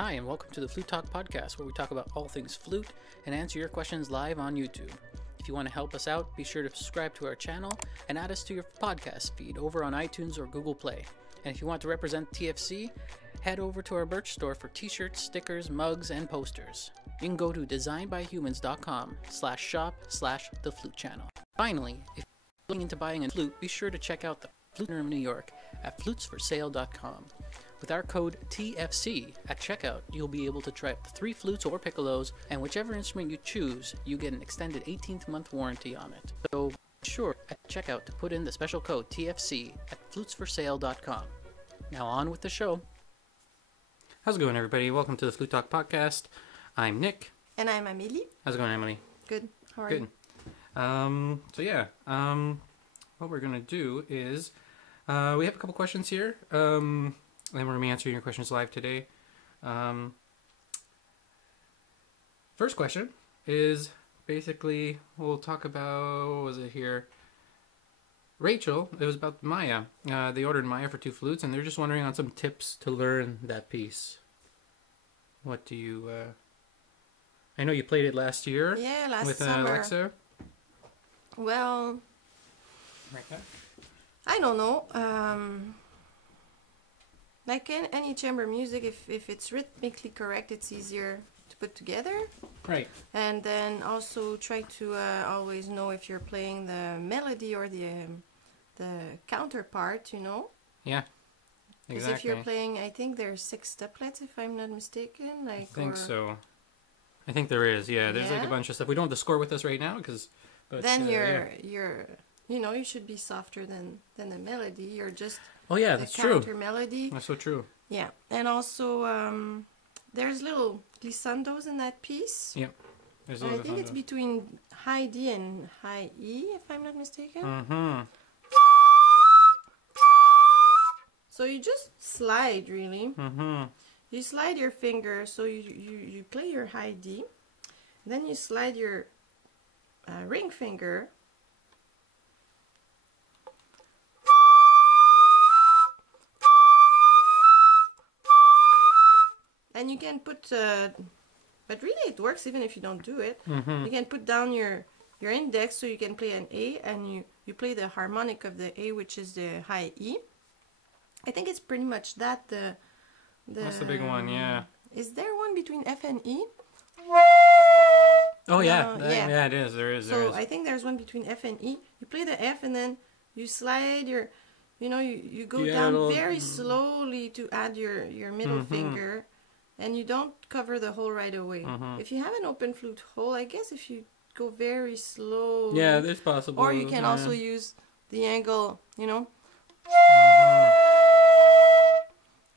Hi, and welcome to the Flute Talk Podcast, where we talk about all things flute and answer your questions live on YouTube. If you want to help us out, be sure to subscribe to our channel and add us to your podcast feed over on iTunes or Google Play. And if you want to represent TFC, head over to our merch store for t-shirts, stickers, mugs, and posters. You can go to designbyhumans.com/shop/theflutechannel. Finally, if you're looking into buying a flute, be sure to check out the Flute in New York at flutesforsale.com. With our code TFC at checkout, you'll be able to try 3 flutes or piccolos, and whichever instrument you choose, you get an extended 18th month warranty on it. So be sure at checkout to put in the special code TFC at flutesforsale.com. Now on with the show. How's it going, everybody? Welcome to the Flute Talk Podcast. I'm Nick. And I'm Amélie. How's it going, Emily? Good. How are you? What we're going to do is, we have a couple questions here. And we're going to be answering your questions live today. First question is basically, we'll talk about, what was it here? Rachel, it was about Maya. They ordered Maya for 2 flutes, and they're just wondering on some tips to learn that piece. What do you, I know you played it last year. Yeah, last with summer. Alexa. Well, Right there. I don't know. Like in any chamber music, if it's rhythmically correct, it's easier to put together. Right. And then also try to always know if you're playing the melody or the counterpart, you know? Yeah. Exactly. Because if you're playing, I think there's 6 couplets, if I'm not mistaken. Like, I think so. I think there is, yeah. There's like a bunch of stuff. We don't have the score with us right now, because... Then you're you know, you should be softer than the melody. You're just that's true. Counter melody. That's so true. Yeah, and also there's little glissandos in that piece. Yep. There's I think it's between high D and high E, if I'm not mistaken. Mm-hmm. So you just slide, really. Mm-hmm. You slide your finger, so you play your high D. Then you slide your ring finger. And you can put, but really it works even if you don't do it. Mm-hmm. You can put down your index so you can play an A, and you play the harmonic of the A, which is the high E. I think it's pretty much that. That's the big one, yeah. Is there one between F and E? Oh, yeah. Yeah, it is. There is. So I think there's one between F and E. You play the F, and then you slide your, you go down very slowly to add your middle finger. And you don't cover the hole right away. Mm-hmm. If you have an open flute hole, I guess if you go very slow. Yeah, it's possible. Or you can also use the angle, Mm-hmm.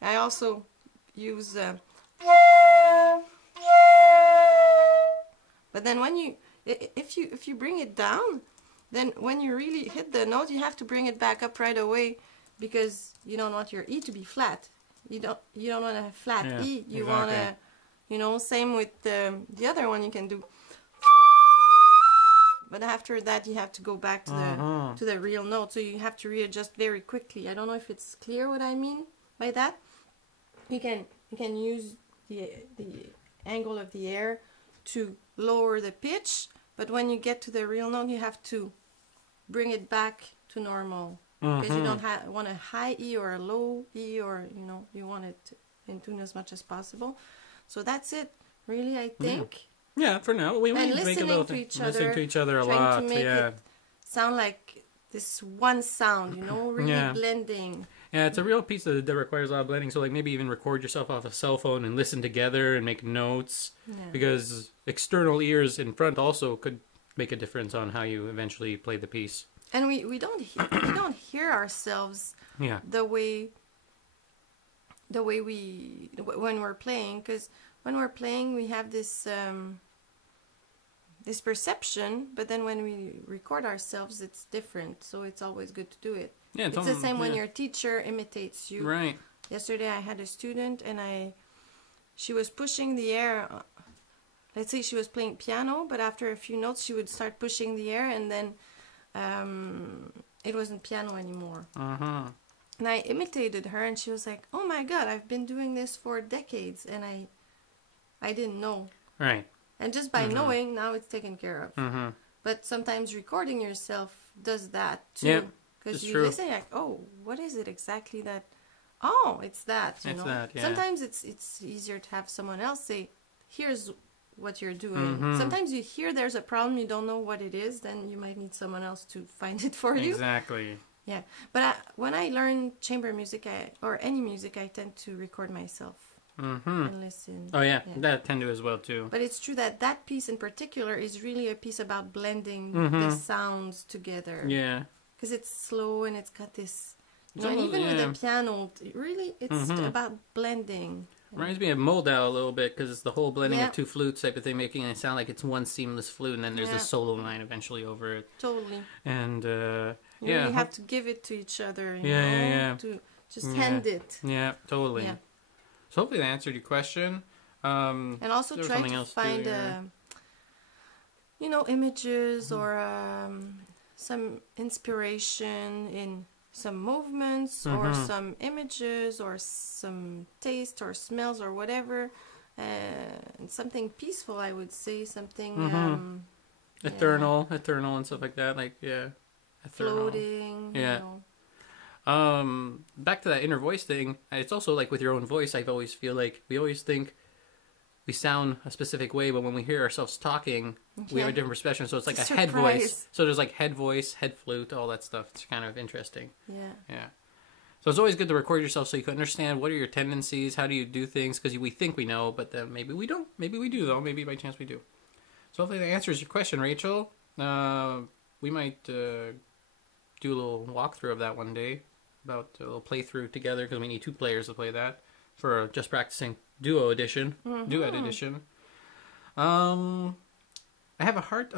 I also use... but then when if you bring it down, then when you really hit the note, you have to bring it back up right away, because you don't want your E to be flat. You don't want a flat E. You want a, same with the other one you can do. But after that, you have to go back to the real note. So you have to readjust very quickly. I don't know if it's clear what I mean by that. You can use the angle of the air to lower the pitch, but when you get to the real note, you have to bring it back to normal. Because you don't want a high E or a low E, or, you want it in tune as much as possible. So that's it, really, I think. Yeah, for now. We make a little thing. Listening to each other a lot. Trying to make it sound like this one sound, really blending. Yeah, it's a real piece that requires a lot of blending. So, like, maybe even record yourself off a cell phone and listen together and make notes. Yeah. Because external ears in front also could make a difference on how you eventually play the piece. And we don't hear ourselves the way we when we're playing, because when we're playing we have this this perception, but then when we record ourselves it's different. So it's always good to do it. Yeah, it's the same when your teacher imitates you. Right. Yesterday I had a student and she was pushing the air. Let's say she was playing piano, but after a few notes she would start pushing the air, and then it wasn't piano anymore. And I imitated her, and she was like, "Oh my God, I've been doing this for decades, and I didn't know." Right. And just by knowing, now it's taken care of. Mm-hmm. But sometimes recording yourself does that too. Yeah, because you true. listen like, "Oh, what is it exactly that? Oh, it's that." You know. That, yeah. Sometimes it's easier to have someone else say, "Here's what you're doing." Sometimes you hear there's a problem, you don't know what it is, then you might need someone else to find it for you. Exactly. Yeah, but when I learn chamber music or any music, I tend to record myself and listen. Oh yeah, that I tend to as well too. But it's true that piece in particular is really a piece about blending the sounds together. Yeah. Because it's slow and it's got this. And even with the piano, it's about blending. Reminds me of Moldau a little bit because it's the whole blending of two flutes type of thing, making it sound like it's one seamless flute, and then there's a solo line eventually over it. Totally. And you really have to give it to each other. You know, to just hand it. Yeah, totally. Yeah. So hopefully that answered your question. And also try to find, images or some inspiration in some movements or some images or some taste or smells or whatever. And something peaceful, I would say. Something... Eternal and stuff like that. Like, floating. Yeah. Back to that inner voice thing. It's also like with your own voice, I always feel like we always think we sound a specific way, but when we hear ourselves talking, we have a different perspective. So it's like a head voice. So there's like head voice, head flute, all that stuff. It's kind of interesting. Yeah. So it's always good to record yourself so you can understand what are your tendencies, how do you do things, because we think we know, but then maybe we don't. Maybe we do, though. Maybe by chance we do. So hopefully that answers your question, Rachel. We might do a little walkthrough of that one day, about a little playthrough together, because we need 2 players to play that for just practicing duet edition. I have a heart.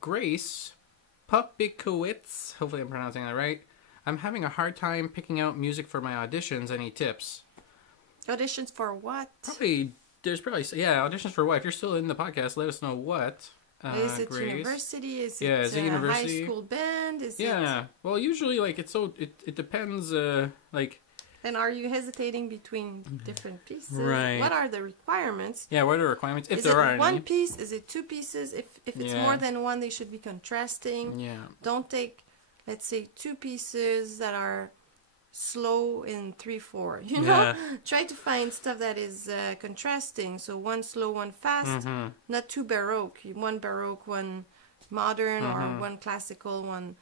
Grace Pupikowitz. Hopefully I'm pronouncing that right. I'm having a hard time picking out music for my auditions. Any tips? Auditions for what? There's probably auditions for what? If you're still in the podcast, let us know what. Is it Grace. University? Is it a university? High school band? Well, usually it depends. And are you hesitating between different pieces? Right. What are the requirements? Yeah, what are the requirements? If is there it are one any. piece? Is it 2 pieces? If it's more than one, they should be contrasting. Yeah. Don't take, let's say, 2 pieces that are slow in 3/4. You know, try to find stuff that is contrasting. So one slow, one fast. Not 2 baroque. One baroque, one modern, or one classical, one.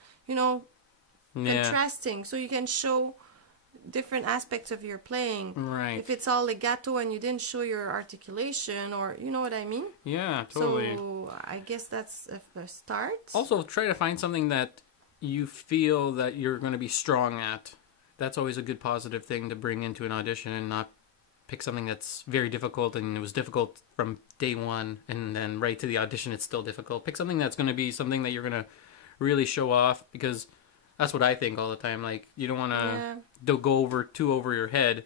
Contrasting. So you can show different aspects of your playing. Right. If it's all legato and you didn't show your articulation, or you know what I mean? Yeah, totally. So I guess that's a start. Also, try to find something that you feel that you're going to be strong at. That's always a good positive thing to bring into an audition, and not pick something that's very difficult and it was difficult from day one and then right to the audition it's still difficult. Pick something that's going to be something that you're going to really show off, because that's what I think all the time. Like, you don't want to go over your head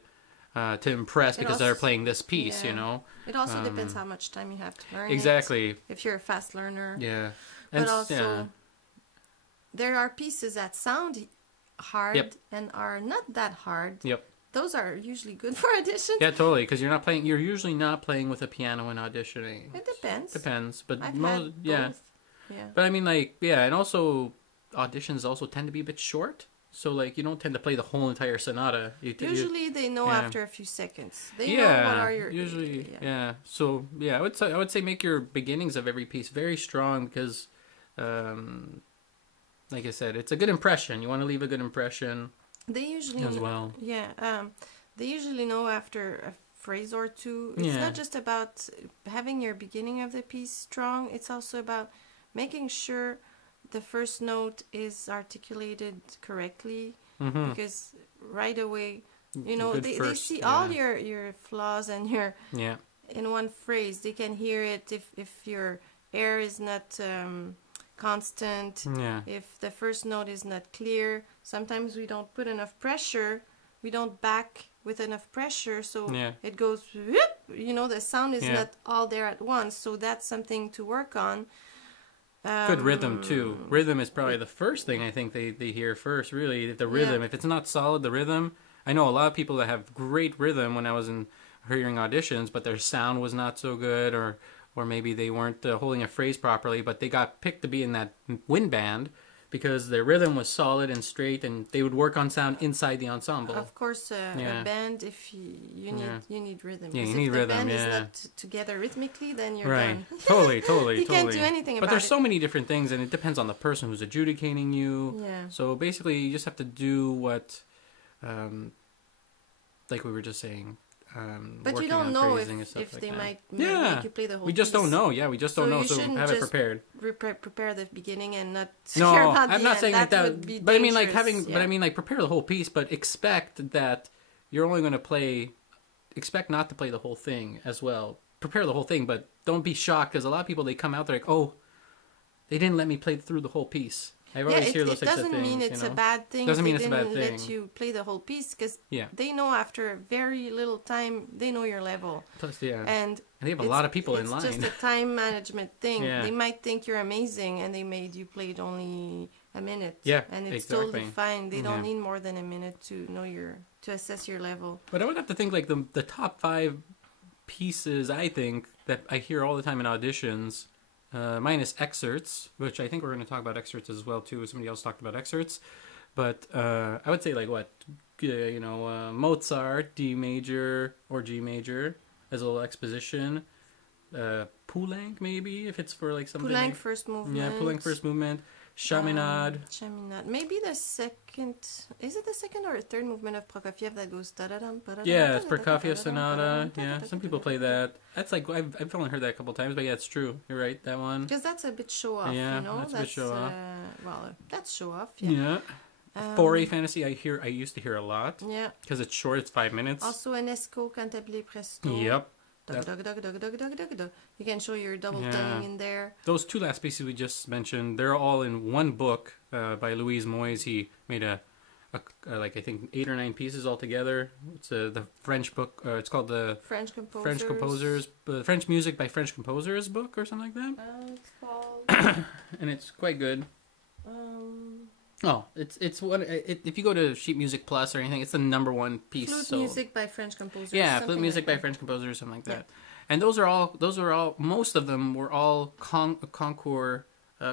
to impress because they're playing this piece, you know. It also depends how much time you have to learn Exactly. If you're a fast learner. Yeah. But also, there are pieces that sound hard and are not that hard. Yep. Those are usually good for auditions. Yeah, totally, because you're usually not playing with a piano in auditioning. It depends. But I've had both. Yeah. But I mean, and also auditions also tend to be a bit short, so like you don't tend to play the whole entire sonata. Usually they know after a few seconds. They know what are your So I would say make your beginnings of every piece very strong, because like I said, it's a good impression. You want to leave a good impression. They usually as well. Yeah. They usually know after a phrase or two. It's not just about having your beginning of the piece strong. It's also about making sure the first note is articulated correctly, because right away, they see all your flaws and your in one phrase. They can hear it if your air is not constant, if the first note is not clear. Sometimes we don't put enough pressure, we don't back with enough pressure, so it goes whoop, the sound is not all there at once. So that's something to work on. Good rhythm too. Rhythm is probably the first thing I think they hear first, really. The rhythm, if it's not solid, the rhythm, I know a lot of people that have great rhythm when I was hearing auditions, but their sound was not so good, or maybe they weren't holding a phrase properly, but they got picked to be in that wind band because their rhythm was solid and straight, and they would work on sound inside the ensemble. Of course, a band, if you need rhythm. Yeah, you if need the rhythm, band is not together rhythmically, then you're right. done. Totally. You can't do anything about it. But there's so many different things, and it depends on the person who's adjudicating you. Yeah. So basically, you just have to do what, like we were just saying. But you don't know if they might make you play the whole We just piece. don't know. Yeah, we just don't know. So have it prepared. Prepare the beginning and not No, care about I'm the not end. saying like that. But I mean, like dangerous. but I mean, like prepare the whole piece, but expect that you're only going to play. Expect not to play the whole thing as well. Prepare the whole thing, but don't be shocked because a lot of people they come out they're like, oh, they didn't let me play through the whole piece. I always hear those types of things. It doesn't mean it's a bad thing. Doesn't mean they it's a bad didn't thing. let you play the whole piece because Yeah. they know after very little time they know your level. Plus, yeah. And they have a lot of people in line. It's just a time management thing. Yeah. They might think you're amazing and they made you play it only a minute. Yeah, and it's exactly. totally fine. They don't need more than a minute to know to assess your level. But I would have to think like the top 5 pieces I think that I hear all the time in auditions. Minus excerpts, which I think we're going to talk about excerpts as well too. Somebody else talked about excerpts, but I would say like what, Mozart, D major or G major as a little exposition. Poulenc maybe if it's for like something. Poulenc like, first movement. Yeah, Poulenc first movement. Chaminade. Chaminade. Maybe the second. Is it the second or third movement of Prokofiev that goes da-da-dum? Yeah, it's Prokofiev Sonata. Yeah, some people play that. That's like I've only heard that a couple times, but yeah, it's true. You're right, that one. Because that's a bit show off. Yeah, you know? that's a bit show off. That's show off. Yeah. Foray fantasy. I used to hear a lot. Yeah. Because it's short. It's 5 minutes. Also Enesco, Cantabile Presto. Yep. You can show your double tonguing in there. Those 2 last pieces we just mentioned, they're all in one book by Louise Moyes. He made a like I think 8 or 9 pieces altogether. It's the French book. It's called the French Composers, French Music by French Composers book or something like that. It's called. And it's quite good. It's one. If you go to Sheet Music Plus or anything, it's the #1 piece. Flute music by French composers. Yeah, flute music by French composers, something like that. And those are all. Most of them were all concours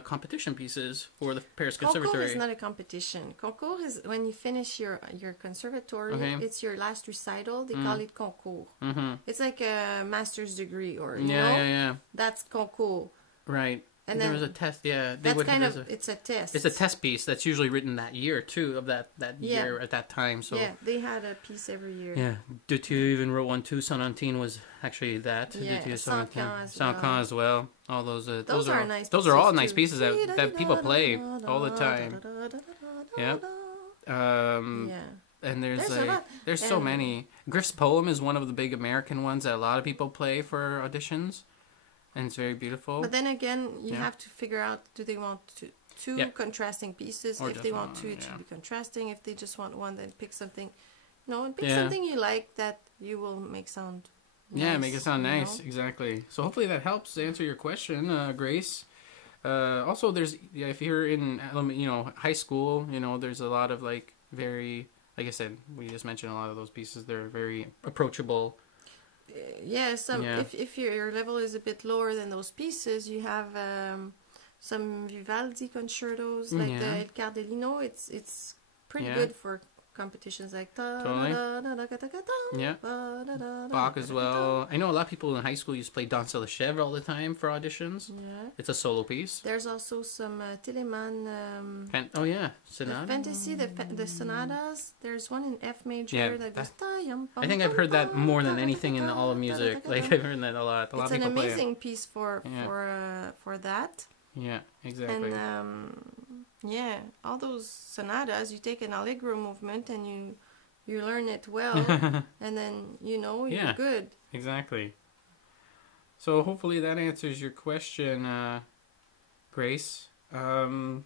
competition pieces for the Paris Conservatory. Concours is not a competition. Concours is when you finish your conservatory. Okay. It's your last recital. They call it concours. Mm-hmm. It's like a master's degree or you know. Yeah. That's concours. Right. And there was a test, it's a test. It's a test piece that's usually written that year too, of that year at that time. So yeah, they had a piece every year. Yeah, Etudes even wrote one too. Sonantine was actually that. Yeah, Sancan as well. All those are nice. Those are all nice pieces that people play all the time. Yeah. And there's so many. Griff's poem is one of the big American ones that a lot of people play for auditions. And it's very beautiful. But then again, you have to figure out, do they want two contrasting pieces? Or if they want 2, it should be contrasting. If they just want 1, then pick something. Something you like that you will make sound nice. Yeah, make it sound nice. Exactly. So hopefully that helps answer your question, Grace. Also, if you're in high school, there's a lot of like I said, we just mentioned a lot of those pieces. They're very approachable. If your level is a bit lower than those pieces, you have some Vivaldi concertos like the El Cardellino. It's pretty good for competitions like Bach as well. I know a lot of people in high school used to play Danse à la Chèvre all the time for auditions. Yeah. It's a solo piece. There's also some Telemann Sonata. Fantasy, the sonatas. There's one in F major that goes. I think I've heard that more than anything in all of music. Like I've heard that a lot. It's an amazing piece for that. Yeah, exactly. And all those sonatas, you take an allegro movement and you learn it well, and then you're good. Exactly. So hopefully that answers your question, Grace. How?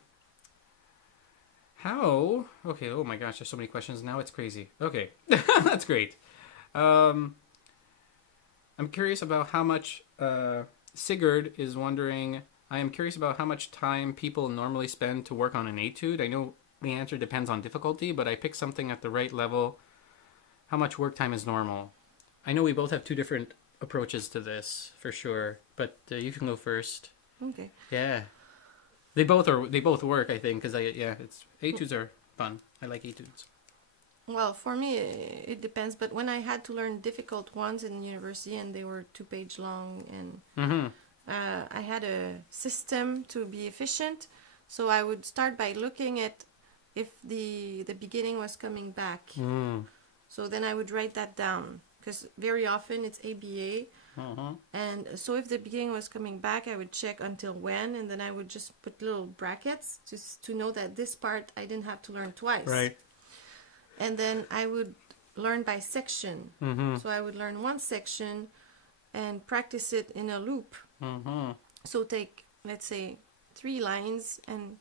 Okay. Oh my gosh, there's so many questions now. It's crazy. Okay, that's great. I'm curious about how much. Sigurd is wondering. I am curious about how much time people normally spend to work on an etude. I know the answer depends on difficulty, but I pick something at the right level how much work time is normal. I know we both have two different approaches to this for sure, but you can go first. Okay. Yeah, they both work, I think, because it's etudes are fun. I like etudes. Well, for me, it depends. But when I had to learn difficult ones in university and they were 2-page long, and I had a system to be efficient, so I would start by looking at if the beginning was coming back. So then I would write that down, because very often it's ABA. And so if the beginning was coming back, I would check until when, and then I would just put little brackets to know that this part I didn't have to learn twice. Right. And then I would learn by section. So I would learn one section and practice it in a loop. So take, let's say, 3 lines and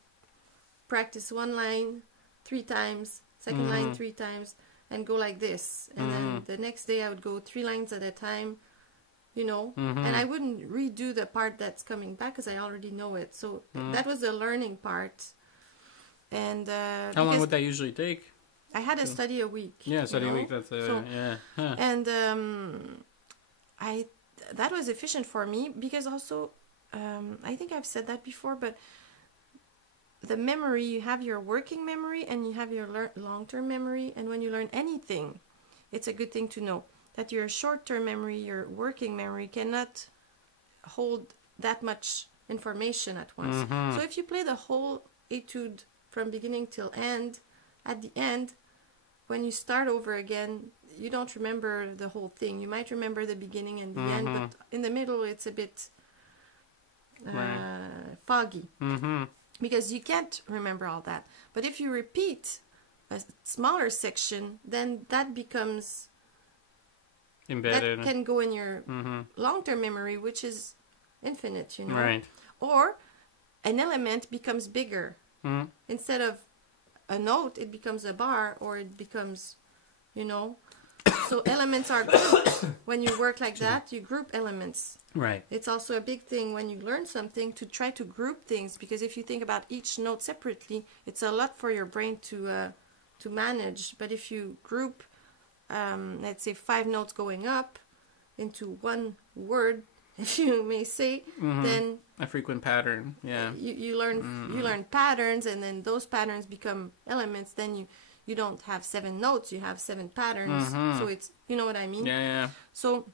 practice one line 3 times, second line 3 times, and go like this. And then the next day I would go 3 lines at a time, you know, and I wouldn't redo the part that's coming back because I already know it. So that was the learning part. And how long would that usually take? I had to study a week. Yeah, study a week. That's yeah. Huh. And that was efficient for me because also I think I've said that before, but the memory, you have your working memory and you have your long-term memory. And when you learn anything, it's a good thing to know that your short-term memory, your working memory cannot hold that much information at once. So if you play the whole etude from beginning till end, at the end, when you start over again, you don't remember the whole thing. You might remember the beginning and the end, but in the middle it's a bit foggy. Because you can't remember all that. But if you repeat a smaller section, then that becomes embedded. That can go in your long-term memory, which is infinite, you know. Right. Or an element becomes bigger. Instead of a note, it becomes a bar, or it becomes, you know. So elements are good. When you work like that, you group elements. Right. It's also a big thing when you learn something to try to group things, because if you think about each note separately, it's a lot for your brain to manage. But if you group, let's say 5 notes going up into one word, if you may say, then a frequent pattern. Yeah. You learn patterns, and then those patterns become elements. Then you don't have 7 notes, you have 7 patterns. So it's, you know what I mean? Yeah. So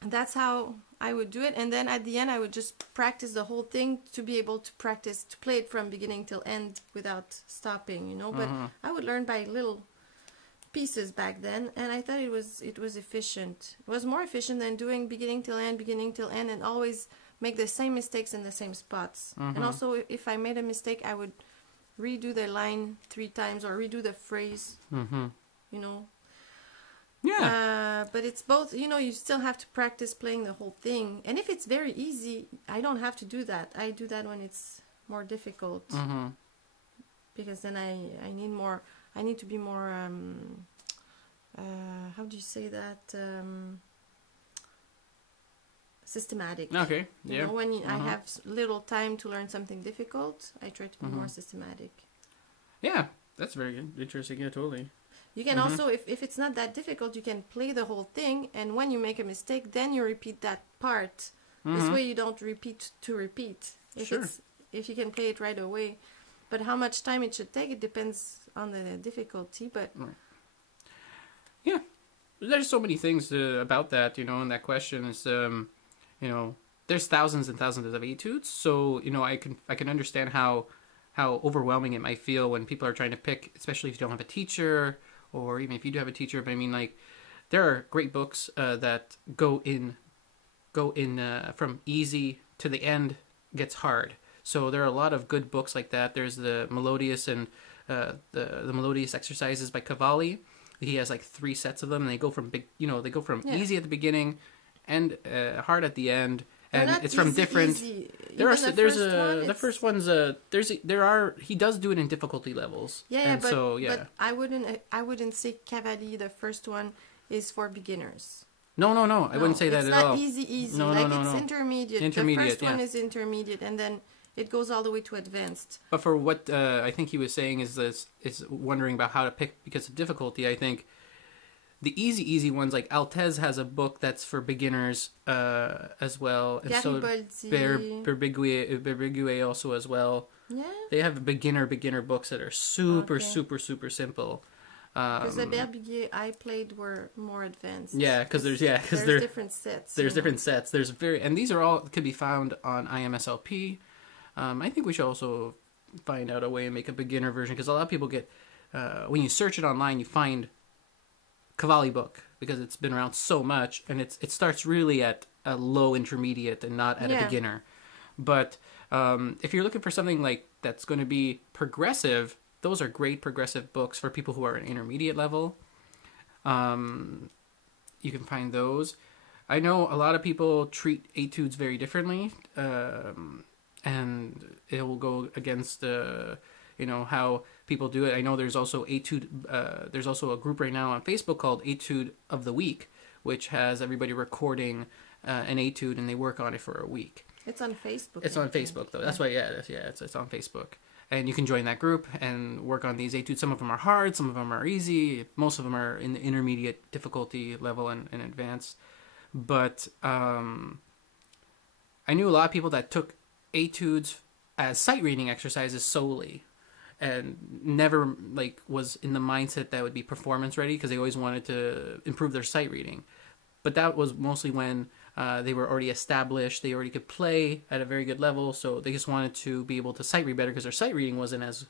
that's how I would do it. And then at the end, I would just practice the whole thing to be able to practice, to play it from beginning till end without stopping, you know. But I would learn by little pieces back then, and I thought it was efficient. It was more efficient than doing beginning till end, and always make the same mistakes in the same spots. And also, if I made a mistake, I would redo the line 3 times or redo the phrase, you know. Yeah. But it's both, you know, you still have to practice playing the whole thing. And if it's very easy, I don't have to do that. I do that when it's more difficult. Because then I need to be more, how do you say that? Systematic. Okay, yeah. You know, when I have little time to learn something difficult, I try to be more systematic. Yeah, that's very good. Interesting, yeah, totally. You can also, if it's not that difficult, you can play the whole thing, and when you make a mistake, then you repeat that part. This way you don't repeat to repeat. If you can play it right away. But how much time it should take, it depends on the difficulty, but... Yeah, there's so many things about that, you know, and that question is, you know, there's thousands and thousands of etudes, so, you know, I can understand how overwhelming it might feel when people are trying to pick, especially if you don't have a teacher, or even if you do have a teacher. But I mean, like, there are great books that go in from easy to the end gets hard. So there are a lot of good books like that. There's the Melodious and the Melodious Exercises by Cavalli. He has like 3 sets of them, and they go from easy at the beginning and hard at the end. And it's from different. Easy. The first one's he does do it in difficulty levels. Yeah, but I wouldn't say Cavalli, the first one, is for beginners. No. I wouldn't say that at all. It's not easy. No. It's intermediate. The first one is intermediate, and then it goes all the way to advanced. But for what I think he was saying is wondering about how to pick because of difficulty. I think the easy ones, like Altez has a book that's for beginners as well. And so Berbigue also as well. Yeah. They have beginner books that are super simple. Because the Berbigue I played were more advanced. Yeah, because there's different sets. There's different sets. And these are all could be found on IMSLP. I think we should also find out a way and make a beginner version, because a lot of people get when you search it online, you find Cavalli book because it's been around so much, and it starts really at a low intermediate and not at a beginner. But if you're looking for something like that's going to be progressive, those are great progressive books for people who are at intermediate level. You can find those. I know a lot of people treat etudes very differently, and it will go against how people do it. I know there's also there's also a group right now on Facebook called Etude of the Week, which has everybody recording an etude, and they work on it for a week. It's on Facebook. It's on Facebook though. That's why, it's on Facebook. And you can join that group and work on these etudes. Some of them are hard, some of them are easy. Most of them are in the intermediate difficulty level and advanced. But I knew a lot of people that took etudes as sight reading exercises solely, and never was in the mindset that would be performance ready, because they always wanted to improve their sight reading. But that was mostly when they were already established, they already could play at a very good level, so they just wanted to be able to sight read better, because their sight reading wasn't as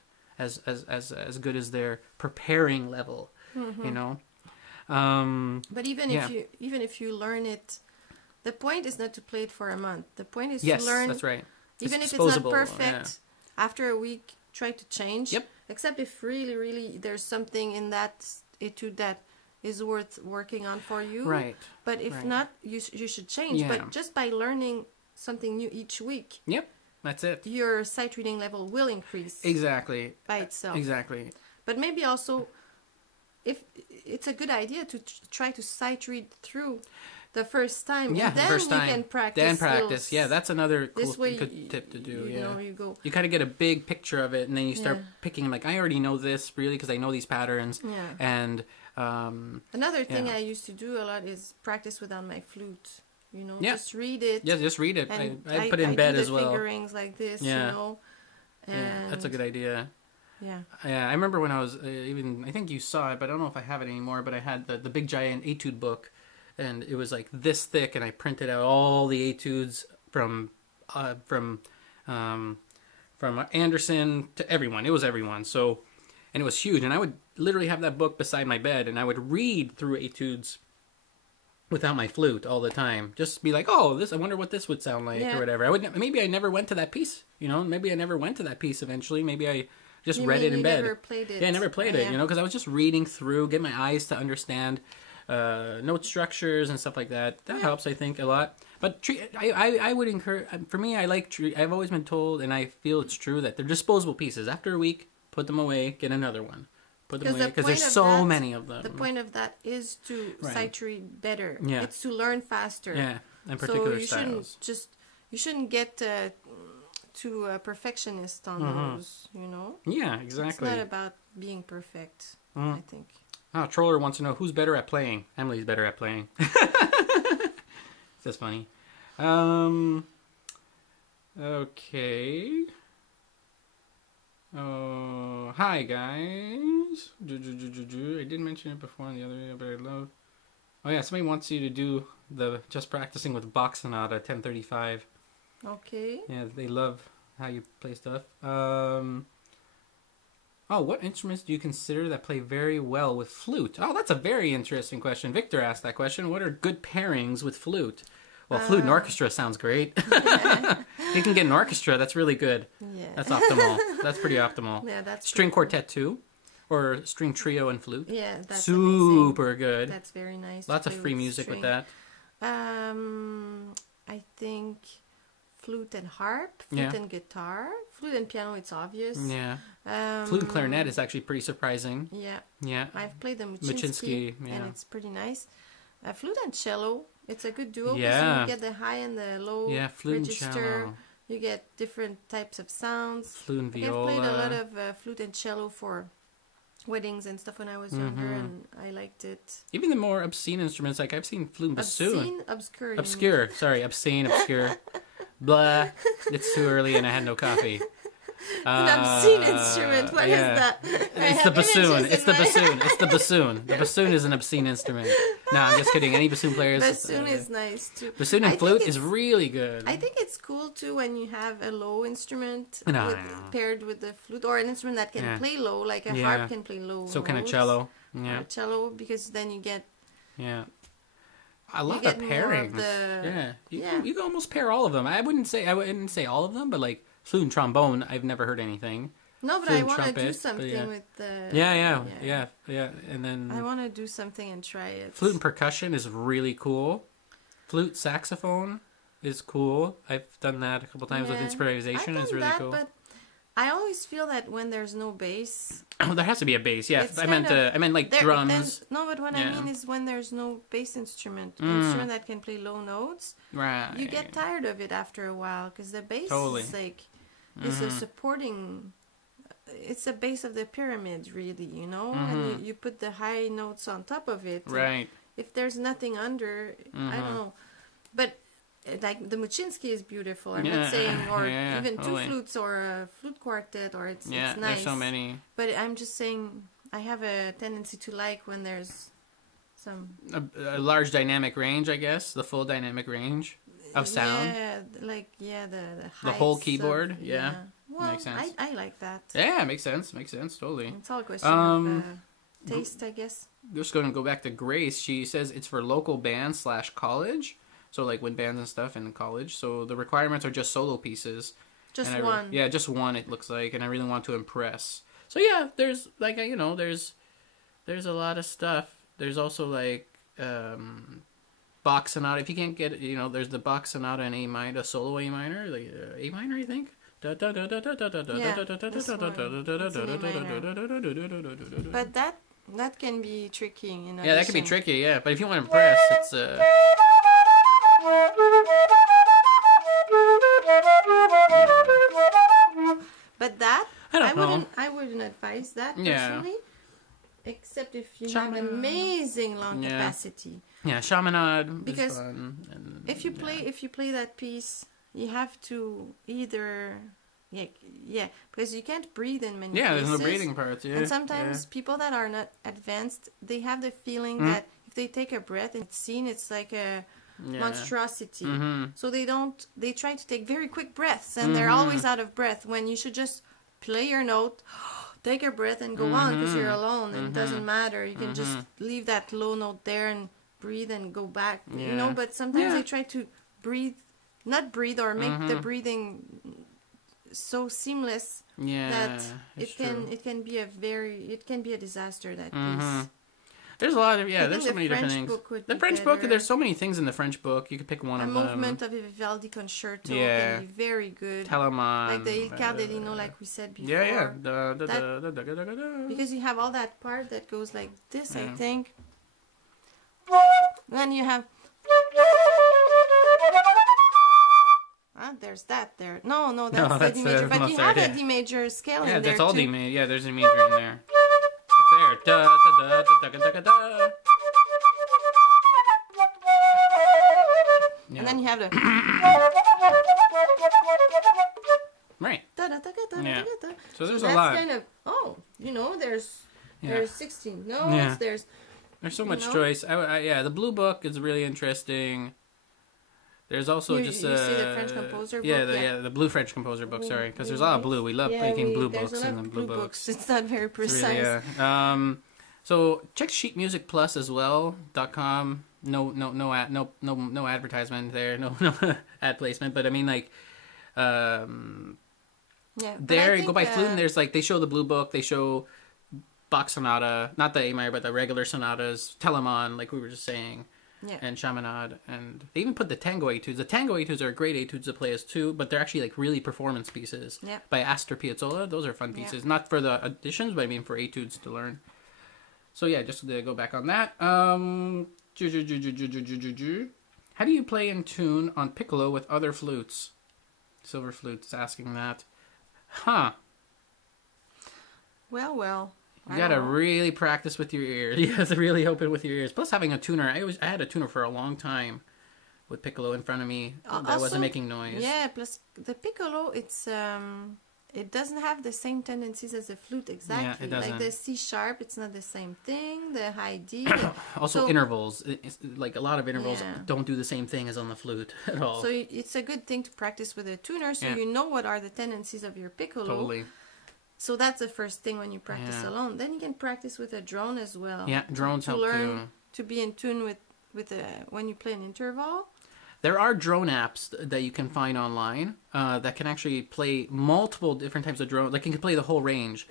good as their preparing level, But even if you learn it, the point is not to play it for a month. The point is to learn. That's right. Even if it's not perfect, after a week, try to change. Yep. Except if really there's something in that etude that is worth working on for you. Right. But if not, you should change. Yeah. But just by learning something new each week. Yep. That's it. Your sight reading level will increase. Exactly. By itself. Exactly. But maybe also, if it's a good idea to try to sight read through the first time. Yeah, and then the first time. You can practice. Then practice. Yeah, that's another cool way, good tip to do. You kind of get a big picture of it, and then you start picking. I already know this really because I know these patterns. Yeah. And another thing I used to do a lot is practice without my flute. Just read it. Yeah, just read it. And I put it in bed as well. Fingerings like this. Yeah. And yeah, that's a good idea. Yeah. Yeah, I remember when I was I think you saw it, but I don't know if I have it anymore. But I had the big giant etude book. And it was like this thick, and I printed out all the etudes from Anderson to everyone. It was everyone. So, and it was huge. And I would literally have that book beside my bed, and I would read through etudes without my flute all the time. Just be like, oh, I wonder what this would sound like, or whatever. Maybe I never went to that piece. Maybe I never went to that piece eventually. Maybe I just read it in bed. Never played it. Yeah, I never played it. Because I was just reading through, get my eyes to understand note structures and stuff like that. That helps, I think, a lot. But I would encourage. For me, I've always been told, and I feel it's true, that they're disposable pieces. After a week, put them away, get another one. Put them away, because there's so many of them. The point of that is to sight read better. Yeah. It's to learn faster. Yeah, and particular styles. You shouldn't get too perfectionist on those. Yeah, exactly. It's not about being perfect. I think. Oh, Troller wants to know who's better at playing. Emily's better at playing. That's funny. Okay. Oh, hi guys. I did mention it before on the other video, but I love. Oh yeah, somebody wants you to do the just practicing with Bach Sonata 1035. Okay. Yeah, they love how you play stuff. Oh, what instruments do you consider that play very well with flute? Oh, that's a very interesting question. Victor asked that question. What are good pairings with flute? Well, flute and orchestra sounds great. You can get an orchestra. That's really good. Yeah. That's optimal. That's pretty optimal. Yeah, that's string quartet too, or string trio and flute. Yeah, that's super amazing. good. That's very nice. Lots of free music with that. I think flute and harp, flute and guitar, flute and piano. It's obvious. Yeah. Flute and clarinet is actually pretty surprising. Yeah. Yeah. I've played the Muczynski, and it's pretty nice. Flute and cello. It's a good duo because you get the high and the low flute register. And cello. You get different types of sounds. Flute and viola. I've played a lot of flute and cello for weddings and stuff when I was younger, and I liked it. Even the more obscene instruments, like I've seen flute and bassoon. Obscure. Sorry, obscene, obscure. Blah. It's too early and I had no coffee. An obscene instrument. What is that? It's the bassoon. It's the bassoon. It's the bassoon. The bassoon is an obscene instrument. No, I'm just kidding. Any bassoon players? Bassoon is nice too. Bassoon and flute is really good. I think it's cool too when you have a low instrument paired with the flute, or an instrument that can play low, like a harp can play low. So kind of cello. Yeah. Or cello, because then you get. Yeah. I love the pairings. You can almost pair all of them. I wouldn't say all of them, but like flute and trombone, I've never heard anything. No, but I want to do something with the... Yeah. And then... I want to do something and try it. Flute and percussion is really cool. Flute saxophone is cool. I've done that a couple times with improvisation. It's really cool. But I always feel that when there's no bass... Oh, there has to be a bass, yeah. I meant like drums. No, but what I mean is when there's no bass instrument, instrument that can play low notes, right? You get tired of it after a while, because the bass is like... It's a supporting... It's the base of the pyramid, really, you know? And you put the high notes on top of it. Right. If there's nothing under, I don't know. But, like, the Muczynski is beautiful. I'm not saying, or even two flutes or a flute quartet, or it's nice. There's so many. But I'm just saying, I have a tendency to like when there's some... A large dynamic range, I guess? The full dynamic range of sound? Yeah, like, the whole keyboard, Well, makes sense. I like that. Yeah, makes sense, totally. It's all a question of taste, I guess. Just going to go back to Grace. She says it's for local bands / college. So, like, with bands and stuff in college. So, the requirements are just solo pieces. Just one. Just one, it looks like. And I really want to impress. So, yeah, there's, like, there's a lot of stuff. There's also, like, Bach Sonata. If you can't get it, there's the Bach Sonata in A minor, a solo A minor. Like, A minor, I think. But that can be tricky in audition. Yeah, that can be tricky, yeah. But if you want to impress, it's But that I wouldn't advise that personally. Except if you have amazing lung capacity. Yeah, Chaminade. Because if you play that piece, you have to either because you can't breathe in many places. There's no breathing parts. Yeah, and sometimes people that are not advanced, they have the feeling that if they take a breath and it's seen, it's like a monstrosity. So they try to take very quick breaths, and they're always out of breath. When you should just play your note, take a breath, and go on, because you're alone, and it doesn't matter. You can just leave that low note there and breathe and go back. But sometimes they try to not breathe or make the breathing so seamless that it can be a disaster, that piece. There's a lot of there's so many different things. The French book, there's so many things in the French book. You could pick one of them. A movement of a Vivaldi concerto can be very good. Telemann, like the Il Cardellino, like we said before. Because you have all that part that goes like this, I think. Then you have. There's that there. No, that's the D major. But you have a D major scale in there. Yeah, that's all too. D major. Yeah, there's a major in there. It's there. Da, da, da, da, da, da, da. And then you have the. Right. Yeah. So there's a lot. Kind of, there's 16 notes. There's so much choice. The Blue Book is really interesting. There's also you see the French composer book? The Blue French composer book, sorry. Because there's a lot of blue. We love making blue books and then blue books. It's not very precise. Really, so check sheetmusicplus as well.com. No advertisement there. No ad placement. But I mean, like, there you go by flute and there's like, they show the Blue Book. They show Bach Sonata, not the A minor, but the regular sonatas, Telemann, like we were just saying. Yeah. And Chaminade, and they even put the tango etudes. The tango etudes are great etudes to play as too, but they're actually like really performance pieces by Astor Piazzolla. Those are fun pieces, not for the auditions, but I mean for etudes to learn. So yeah, just to go back on that. How do you play in tune on piccolo with other flutes? Silver Flute is asking that. Huh. Well. You gotta really practice with your ears. You have to really open with your ears. Plus, having a tuner, I had a tuner for a long time with piccolo in front of me that Also, wasn't making noise. Yeah, plus the piccolo, it doesn't have the same tendencies as the flute exactly. Yeah, it doesn't. Like the C sharp, it's not the same thing. The high D. Also, intervals. It's like a lot of intervals Yeah. don't do the same thing as on the flute at all. So it's a good thing to practice with a tuner, so you know what are the tendencies of your piccolo. Totally. So that's the first thing when you practice Yeah. alone. Then you can practice with a drone as well. Yeah, drones help learn too. to be in tune with when you play an interval. There are drone apps that you can find online that can actually play multiple different types of drones. Like you can play the whole range.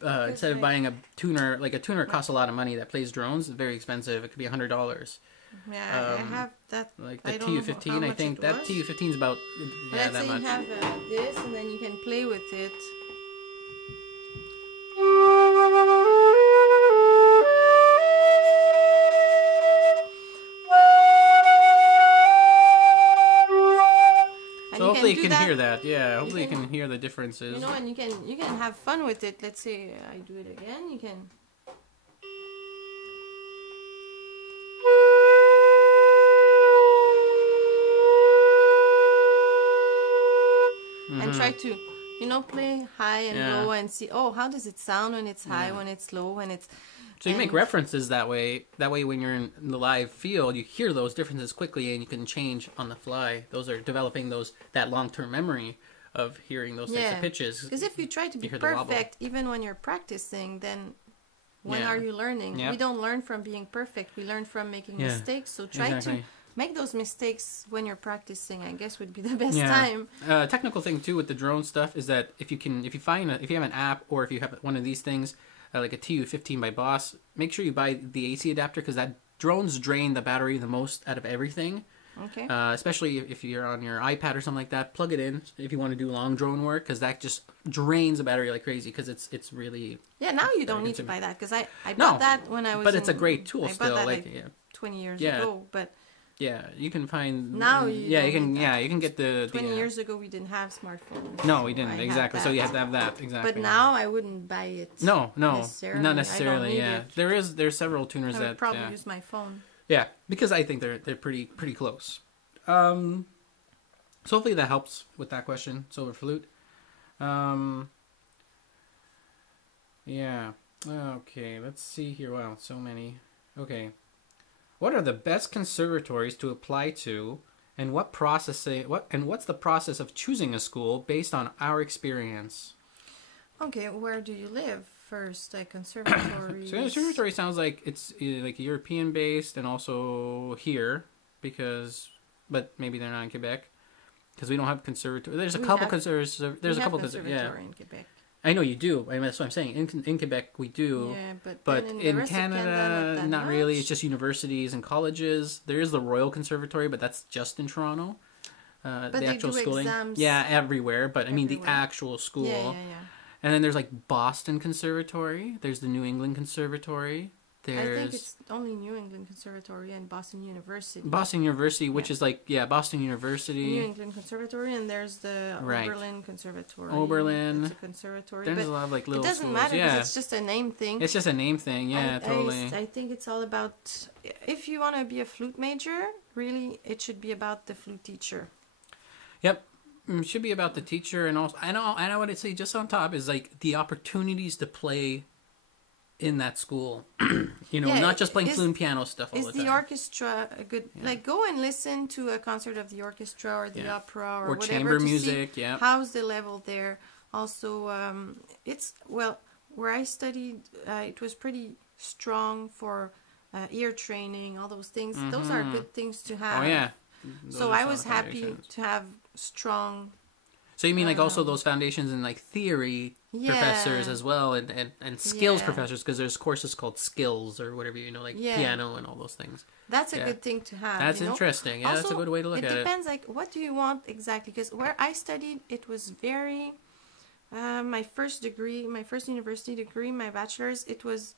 Instead of buying a tuner, like a tuner costs a lot of money that plays drones. It's very expensive. It could be $100. Yeah, I have that. Like the I don't know TU-15, how I much think it that was. TU-15 is about Let's that say much. you have this, and then you can play with it. So hopefully you can hear that. Yeah, hopefully you can hear the differences. You know, and you can have fun with it. Let's say I do it again. You can. And try to, play high and low and see, how does it sound when it's high, when it's low, when it's... So you make references that way. That way when you're in the live field, you hear those differences quickly and you can change on the fly. Those are developing that long-term memory of hearing those types of pitches. Because if you try to be perfect, even when you're practicing, then when are you learning? Yep. We don't learn from being perfect. We learn from making mistakes. So try to make those mistakes when you're practicing, I guess, would be the best time. Technical thing too with the drone stuff is that if you have an app or if you have one of these things, like a TU-15 by Boss, make sure you buy the AC adapter because that drones drain the battery the most out of everything. Okay. Especially if you're on your iPad or something like that, plug it in if you want to do long drone work because that just drains the battery like crazy because it's really... Yeah, now you don't need to buy that because I bought that when I was... But it's a great tool I still. bought that 20 years ago, but... Yeah, you can find... Now you can get the... 20 years ago, we didn't have smartphones. No, we didn't, exactly. So you have to have that, exactly. But now I wouldn't buy it. No, not necessarily. necessarily, yeah. There's several tuners that... I would probably use my phone. Yeah, because I think they're pretty close. So hopefully that helps with that question, Silver Flute. Yeah. Okay, let's see here. Wow, so many. Okay. What are the best conservatories to apply to, and what's the process of choosing a school based on our experience? Okay, where do you live first? Like conservatories. So conservatory sounds like it's like European based and also here but maybe they're not in Quebec because we don't have conservatory. There's a couple conservatories. There's a couple conservatories. In Quebec. I know you do. I mean, that's what I'm saying. In Quebec, we do. Yeah, but in Canada, not really. It's just universities and colleges. There is the Royal Conservatory, but that's just in Toronto. But the actual they do schooling. exams Everywhere. But I mean, the actual school. Yeah. And then there's like Boston Conservatory. There's the New England Conservatory. I think it's only New England Conservatory and Boston University. Boston University, which is like, Boston University. New England Conservatory, and there's the Oberlin Conservatory. Oberlin. It's a conservatory. There's a lot of like little schools. It doesn't matter because it's just a name thing. It's just a name thing, totally. I think it's all about, if you want to be a flute major, really, it should be about the flute teacher. Yep. It should be about the teacher, and also, and I would say just on top is like the opportunities to play in that school, not just playing flute and piano stuff all the time. Is the orchestra a good... Like, go and listen to a concert of the orchestra or the opera or whatever. Chamber music, how's the level there. Also, where I studied, it was pretty strong for ear training, all those things. Mm-hmm. Those are good things to have. Oh, yeah. So I was happy to have strong... So you mean like also those foundations in like theory professors as well and skills professors because there's courses called skills or whatever, like piano and all those things. That's a good thing to have. That's interesting. Yeah, also, that's a good way to look at it. It depends like what do you want exactly, because where I studied it was very my first university degree, my bachelor's, it was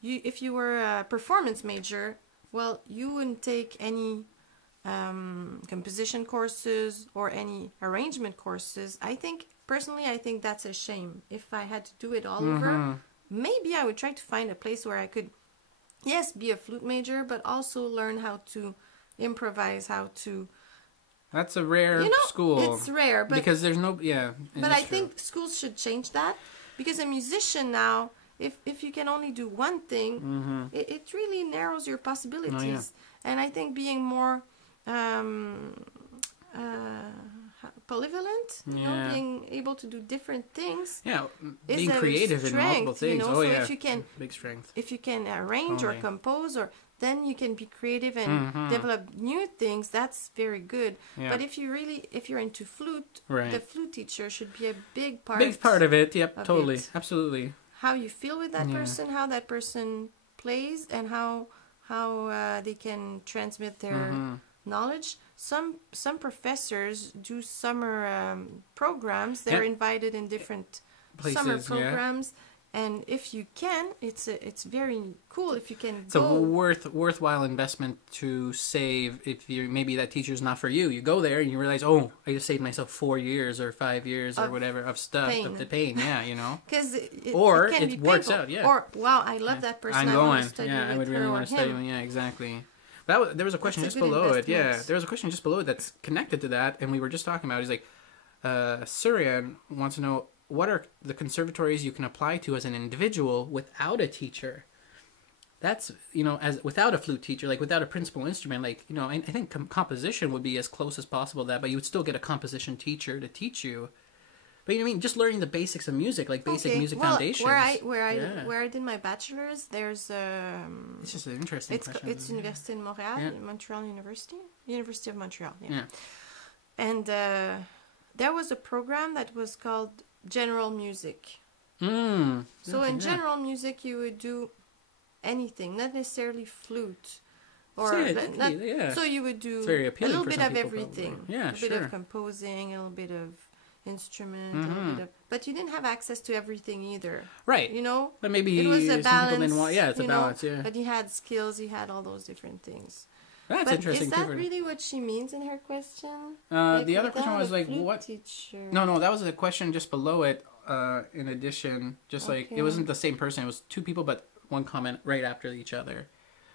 if you were a performance major, well, you wouldn't take any composition courses or any arrangement courses. I think personally that's a shame. If I had to do it all over, maybe I would try to find a place where I could, yes, be a flute major, but also learn how to improvise, how to... That's a rare school. It's rare, but... Because there's no... Yeah. But I think schools should change that. Because a musician now, if you can only do one thing, it really narrows your possibilities. Oh, yeah. And I think being more polyvalent, you know, being able to do different things. Yeah, being creative in multiple things. You know? Oh, so yeah. if you can, big strength. If you can arrange or compose, or then you can be creative and develop new things. That's very good. Yeah. But if you're into flute, the flute teacher should be a big part. Big part of it. Yep, totally, absolutely. How you feel with that person, how that person plays, and how they can transmit their knowledge. Some professors do summer programs. They're invited in different places, summer programs. And if you can, it's very cool if you can go. It's a worthwhile investment to save. If you maybe that teacher's not for you, you go there and you realize, oh, I just saved myself 4 years or 5 years or whatever of stuff, of the pain. Yeah, you know. Because it works out. Yeah. Or wow, I love that person. I'm going. I would really want to study. Yeah, exactly. There was a question just below it. Yeah, there was a question just below it that's connected to that, and we were just talking about. He's like, Surian wants to know, what are the conservatories you can apply to as an individual without a teacher? That's, as without a flute teacher, like without a principal instrument, like, I think composition would be as close as possible to that, but you would still get a composition teacher to teach you. But you know what I mean? Just learning the basics of music, like basic music foundations. Where I did my bachelor's, there's it's just an interesting question. It's Université de Montréal, Montreal University of Montreal. Yeah. And there was a program that was called General Music. So in general music, you would do anything, not necessarily flute. So you would do a little bit of everything. Probably. Yeah, a bit of composing, a little bit of instrument, a little bit of, but you didn't have access to everything either. Right. But maybe it was a balance. It's a balance, yeah. But you had skills, you had all those different things. That's interesting. Is that really what she means in her question? The other question was like, what? Teacher. No, that was a question just below it. In addition, just like it wasn't the same person. It was two people, but one comment right after each other.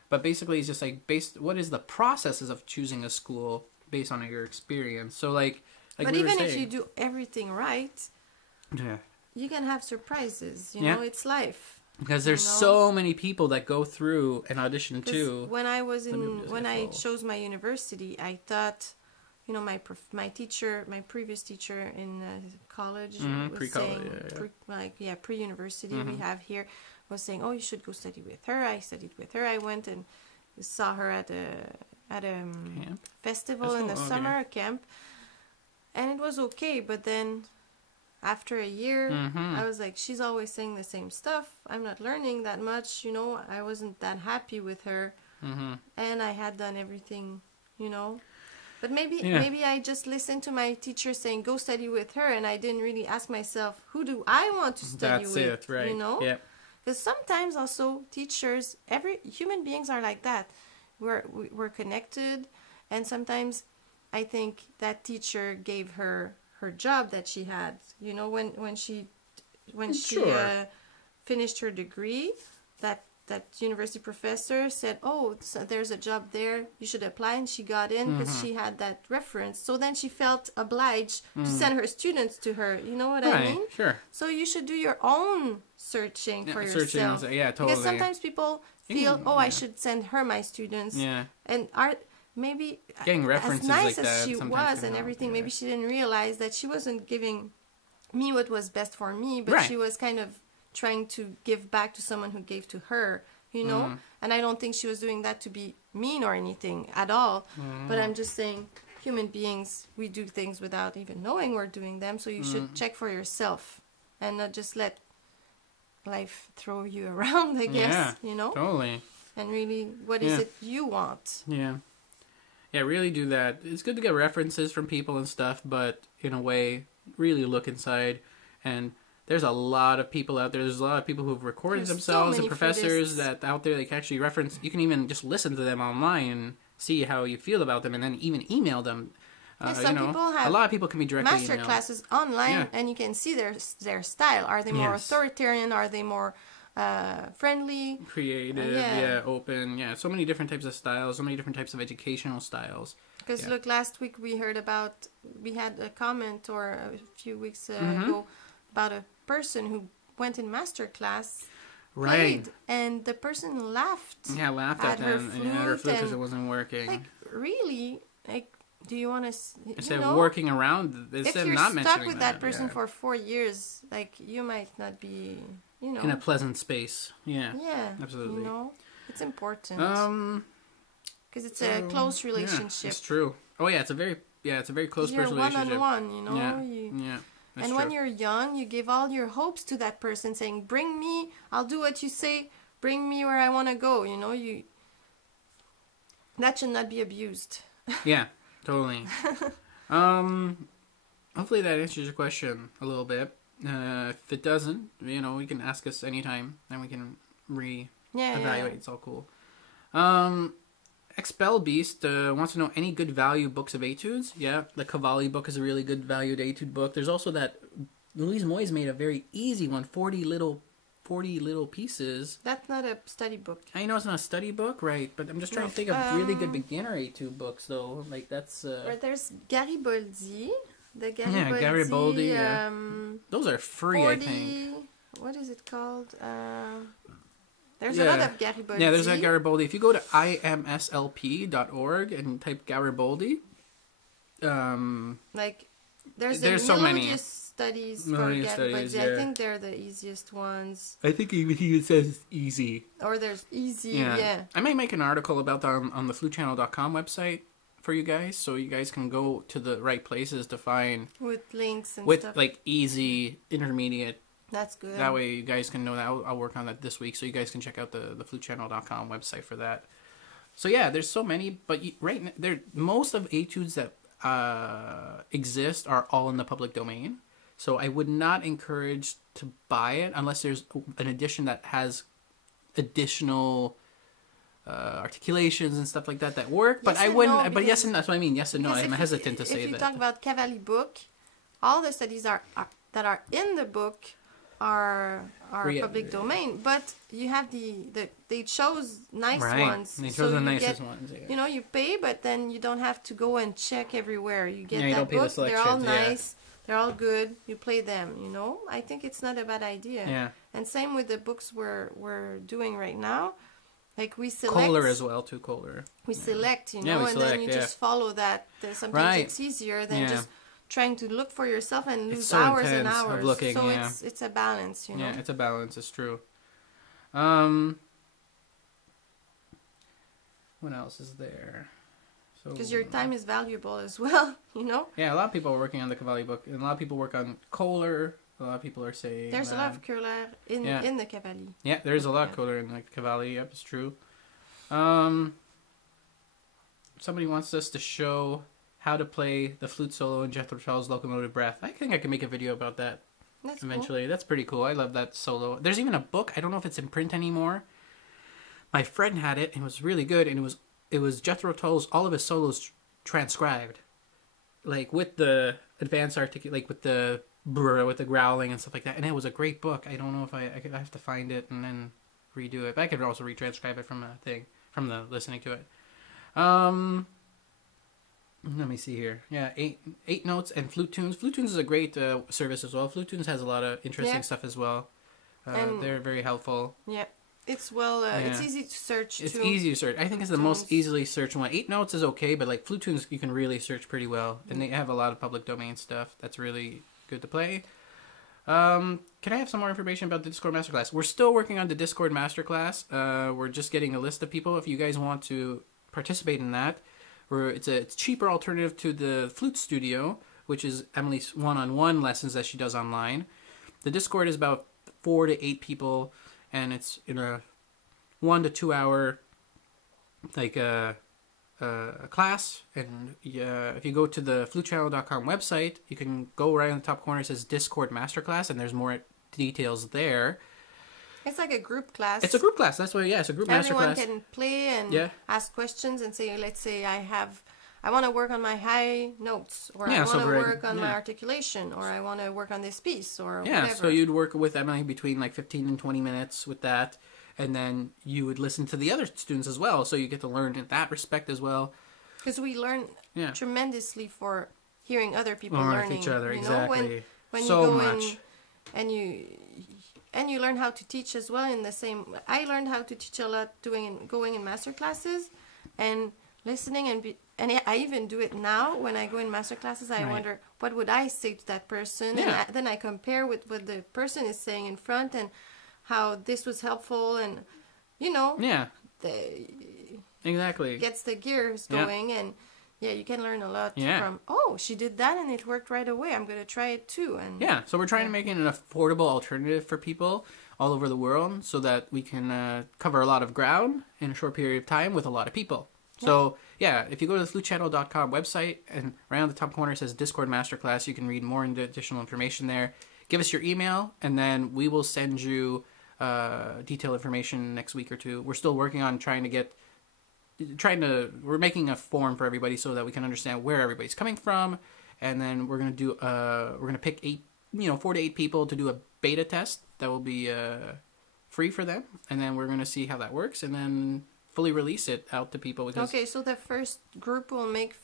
But basically, it's just like what is the processes of choosing a school based on your experience? So like but even if you do everything right, you can have surprises. You know, it's life. Because there's so many people that go through an audition too. When I chose my university, I thought, my previous teacher in college was saying, pre-university we have here, was saying, oh, you should go study with her. I studied with her. I went and saw her at a festival in the summer camp, and it was okay. But then after a year, I was like, she's always saying the same stuff. I'm not learning that much, I wasn't that happy with her. And I had done everything, But maybe I just listened to my teacher saying, go study with her. And I didn't really ask myself, who do I want to study with? That's it, right. Yeah. Because sometimes also teachers, human beings are like that. We're connected. And sometimes I think that teacher gave her job that she had, when she finished her degree, that university professor said, oh, so there's a job there, you should apply, and she got in because she had that reference. So then she felt obliged to send her students to her. You know what I mean? Sure. So you should do your own searching for yourself. Yeah, totally. Because sometimes people feel, I should send her my students. Yeah. And maybe getting references as nice like as she was and everything, maybe she didn't realize that she wasn't giving me what was best for me, but she was kind of trying to give back to someone who gave to her, and I don't think she was doing that to be mean or anything at all, but I'm just saying, human beings, we do things without even knowing we're doing them, so you should check for yourself and not just let life throw you around, I guess, Totally. And really, what is it you want? Yeah, really do that. It's good to get references from people and stuff, but in a way, really look inside. And there's a lot of people out there. There's a lot of people who've recorded themselves and professors that out there they can actually reference. You can even just listen to them online and see how you feel about them, and then even email them. People have a lot of people can be directly master classes online, and you can see their style. Are they more authoritarian? Are they more friendly, creative, open, so many different types of styles, so many different types of educational styles. Because look, last week we had a comment or a few weeks ago about a person who went in Masterclass, right, played, and the person laughed. Yeah, laughed at them and at her flute because it wasn't working. Like, really? Like, do you want to? Instead of working around, instead of not mentioning that. If you're stuck with that person for 4 years, like, you might not be, in a pleasant space. Yeah. Yeah. Absolutely. It's important. Because it's a close relationship. Yeah, it's true. Oh yeah, it's a very close personal relationship. You're one-on-one, Yeah. And when you're young, you give all your hopes to that person, saying, "Bring me, I'll do what you say. Bring me where I want to go." That should not be abused. Yeah, totally. Hopefully that answers your question a little bit. If it doesn't, you can ask us anytime, and we can evaluate. It's all cool. Expel Beast wants to know any good value books of etudes. Yeah, the Cavalli book is a really good valued etude book. There's also that Louise Moyes made a very easy one, 40 little pieces. That's not a study book. I know it's not a study book, right? But I'm just trying to think of really good beginner etude books, though. Like that's. There's Garibaldi. The Garibaldi. Those are free, 40, I think. What is it called? There's a lot of Garibaldi. Yeah, there's a Garibaldi. If you go to imslp.org and type Garibaldi, there's so many studies for Garibaldi. I think they're the easiest ones. I think he says it's easy. Or there's easy, yeah. I might make an article about that on the flutechannel.com website for you guys, so you guys can go to the right places to find with links and with stuff. like easy, intermediate. That's good. That way you guys can know that. I'll work on that this week, so you guys can check out the flutechannel.com website for that. So yeah, there's so many, but right now, most of etudes that exist are all in the public domain. So I would not encourage to buy it unless there's an edition that has additional articulations and stuff like that work. But I wouldn't. But yes and no. That's what I mean. Yes and no. I'm hesitant to say that. If you talk about Cavalli book, all the studies that are in the book are public domain, but you have they chose nice ones. They chose the nicest ones. Yeah. You pay, but then you don't have to go and check everywhere. You get that book. They're all nice. They're all good. You play them. I think it's not a bad idea. Yeah. And same with the books we're doing right now. Like we select Kohler as well too. Kohler. We select, we and select, then you just follow that. Sometimes it's easier than just trying to look for yourself and lose hours and hours. Of looking, so it's a balance, Yeah, it's a balance. It's true. What else is there? Because your time is valuable as well, Yeah, a lot of people are working on the Cavalli book, and a lot of people work on Kohler. A lot of people are saying there's a lot of Kohler in the Cavalli. Yeah, there's a lot of Kohler in the Cavalli. Yep, it's true. Somebody wants us to show how to play the flute solo in Jethro Tull's Locomotive Breath. I think I can make a video about that eventually. Cool. That's pretty cool. I love that solo. There's even a book. I don't know if it's in print anymore. My friend had it, and it was really good, and it was Jethro Tull's, all of his solos transcribed. Like, with the advanced like with the growling and stuff like that. And it was a great book. I don't know if I have to find it and then redo it. But I could also retranscribe it from the listening to it. Let me see here. Yeah, eight notes and Flute Tunes. Flute Tunes is a great service as well. Flute Tunes has a lot of interesting stuff as well. They're very helpful. Yeah. It's it's easy to search. It's easy to search. I think it's the most easily searched one. 8 notes is okay, but like Flute Tunes, you can really search pretty well, and they have a lot of public domain stuff that's really good to play. Can I have some more information about the Discord Masterclass? We're still working on the Discord Masterclass. We're just getting a list of people. If you guys want to participate in that, it's a cheaper alternative to the Flute Studio, which is Emily's one-on-one lessons that she does online. The Discord is about 4 to 8 people. And it's in a 1 to 2 hour, like a class. And if you go to the flutechannel.com website, you can go right in the top corner. It says Discord Masterclass, and there's more details there. It's like a group class. It's a group class. That's what. Yeah, it's a group masterclass. Everyone can play and ask questions and say, let's say I have I want to work on my high notes, or I want to work on my articulation, or I want to work on this piece, or whatever. So you'd work with Emily between like 15 and 20 minutes with that, and then you would listen to the other students as well, so you get to learn in that respect as well. Because we learn tremendously for hearing other people learning. Each other, exactly. When so you go much. And you learn how to teach as well in the same... I learned how to teach a lot going in master classes and listening, and I even do it now when I go in master classes. I wonder, what would I say to that person? Yeah. And then I compare with what the person is saying in front and how this was helpful, and, Exactly. Gets the gears going, and you can learn a lot from, she did that and it worked right away. I'm going to try it too. And so we're trying to make it an affordable alternative for people all over the world so that we can cover a lot of ground in a short period of time with a lot of people. So, if you go to the flutechannel.com website, and right on the top corner it says Discord Masterclass, you can read more additional information there. Give us your email, and then we will send you detailed information next week or two. We're still working on we're making a form for everybody so that we can understand where everybody's coming from, and then we're gonna pick 4 to 8 people to do a beta test that will be free for them, and then we're gonna see how that works, and then fully release it out to people. Okay, so the first group will make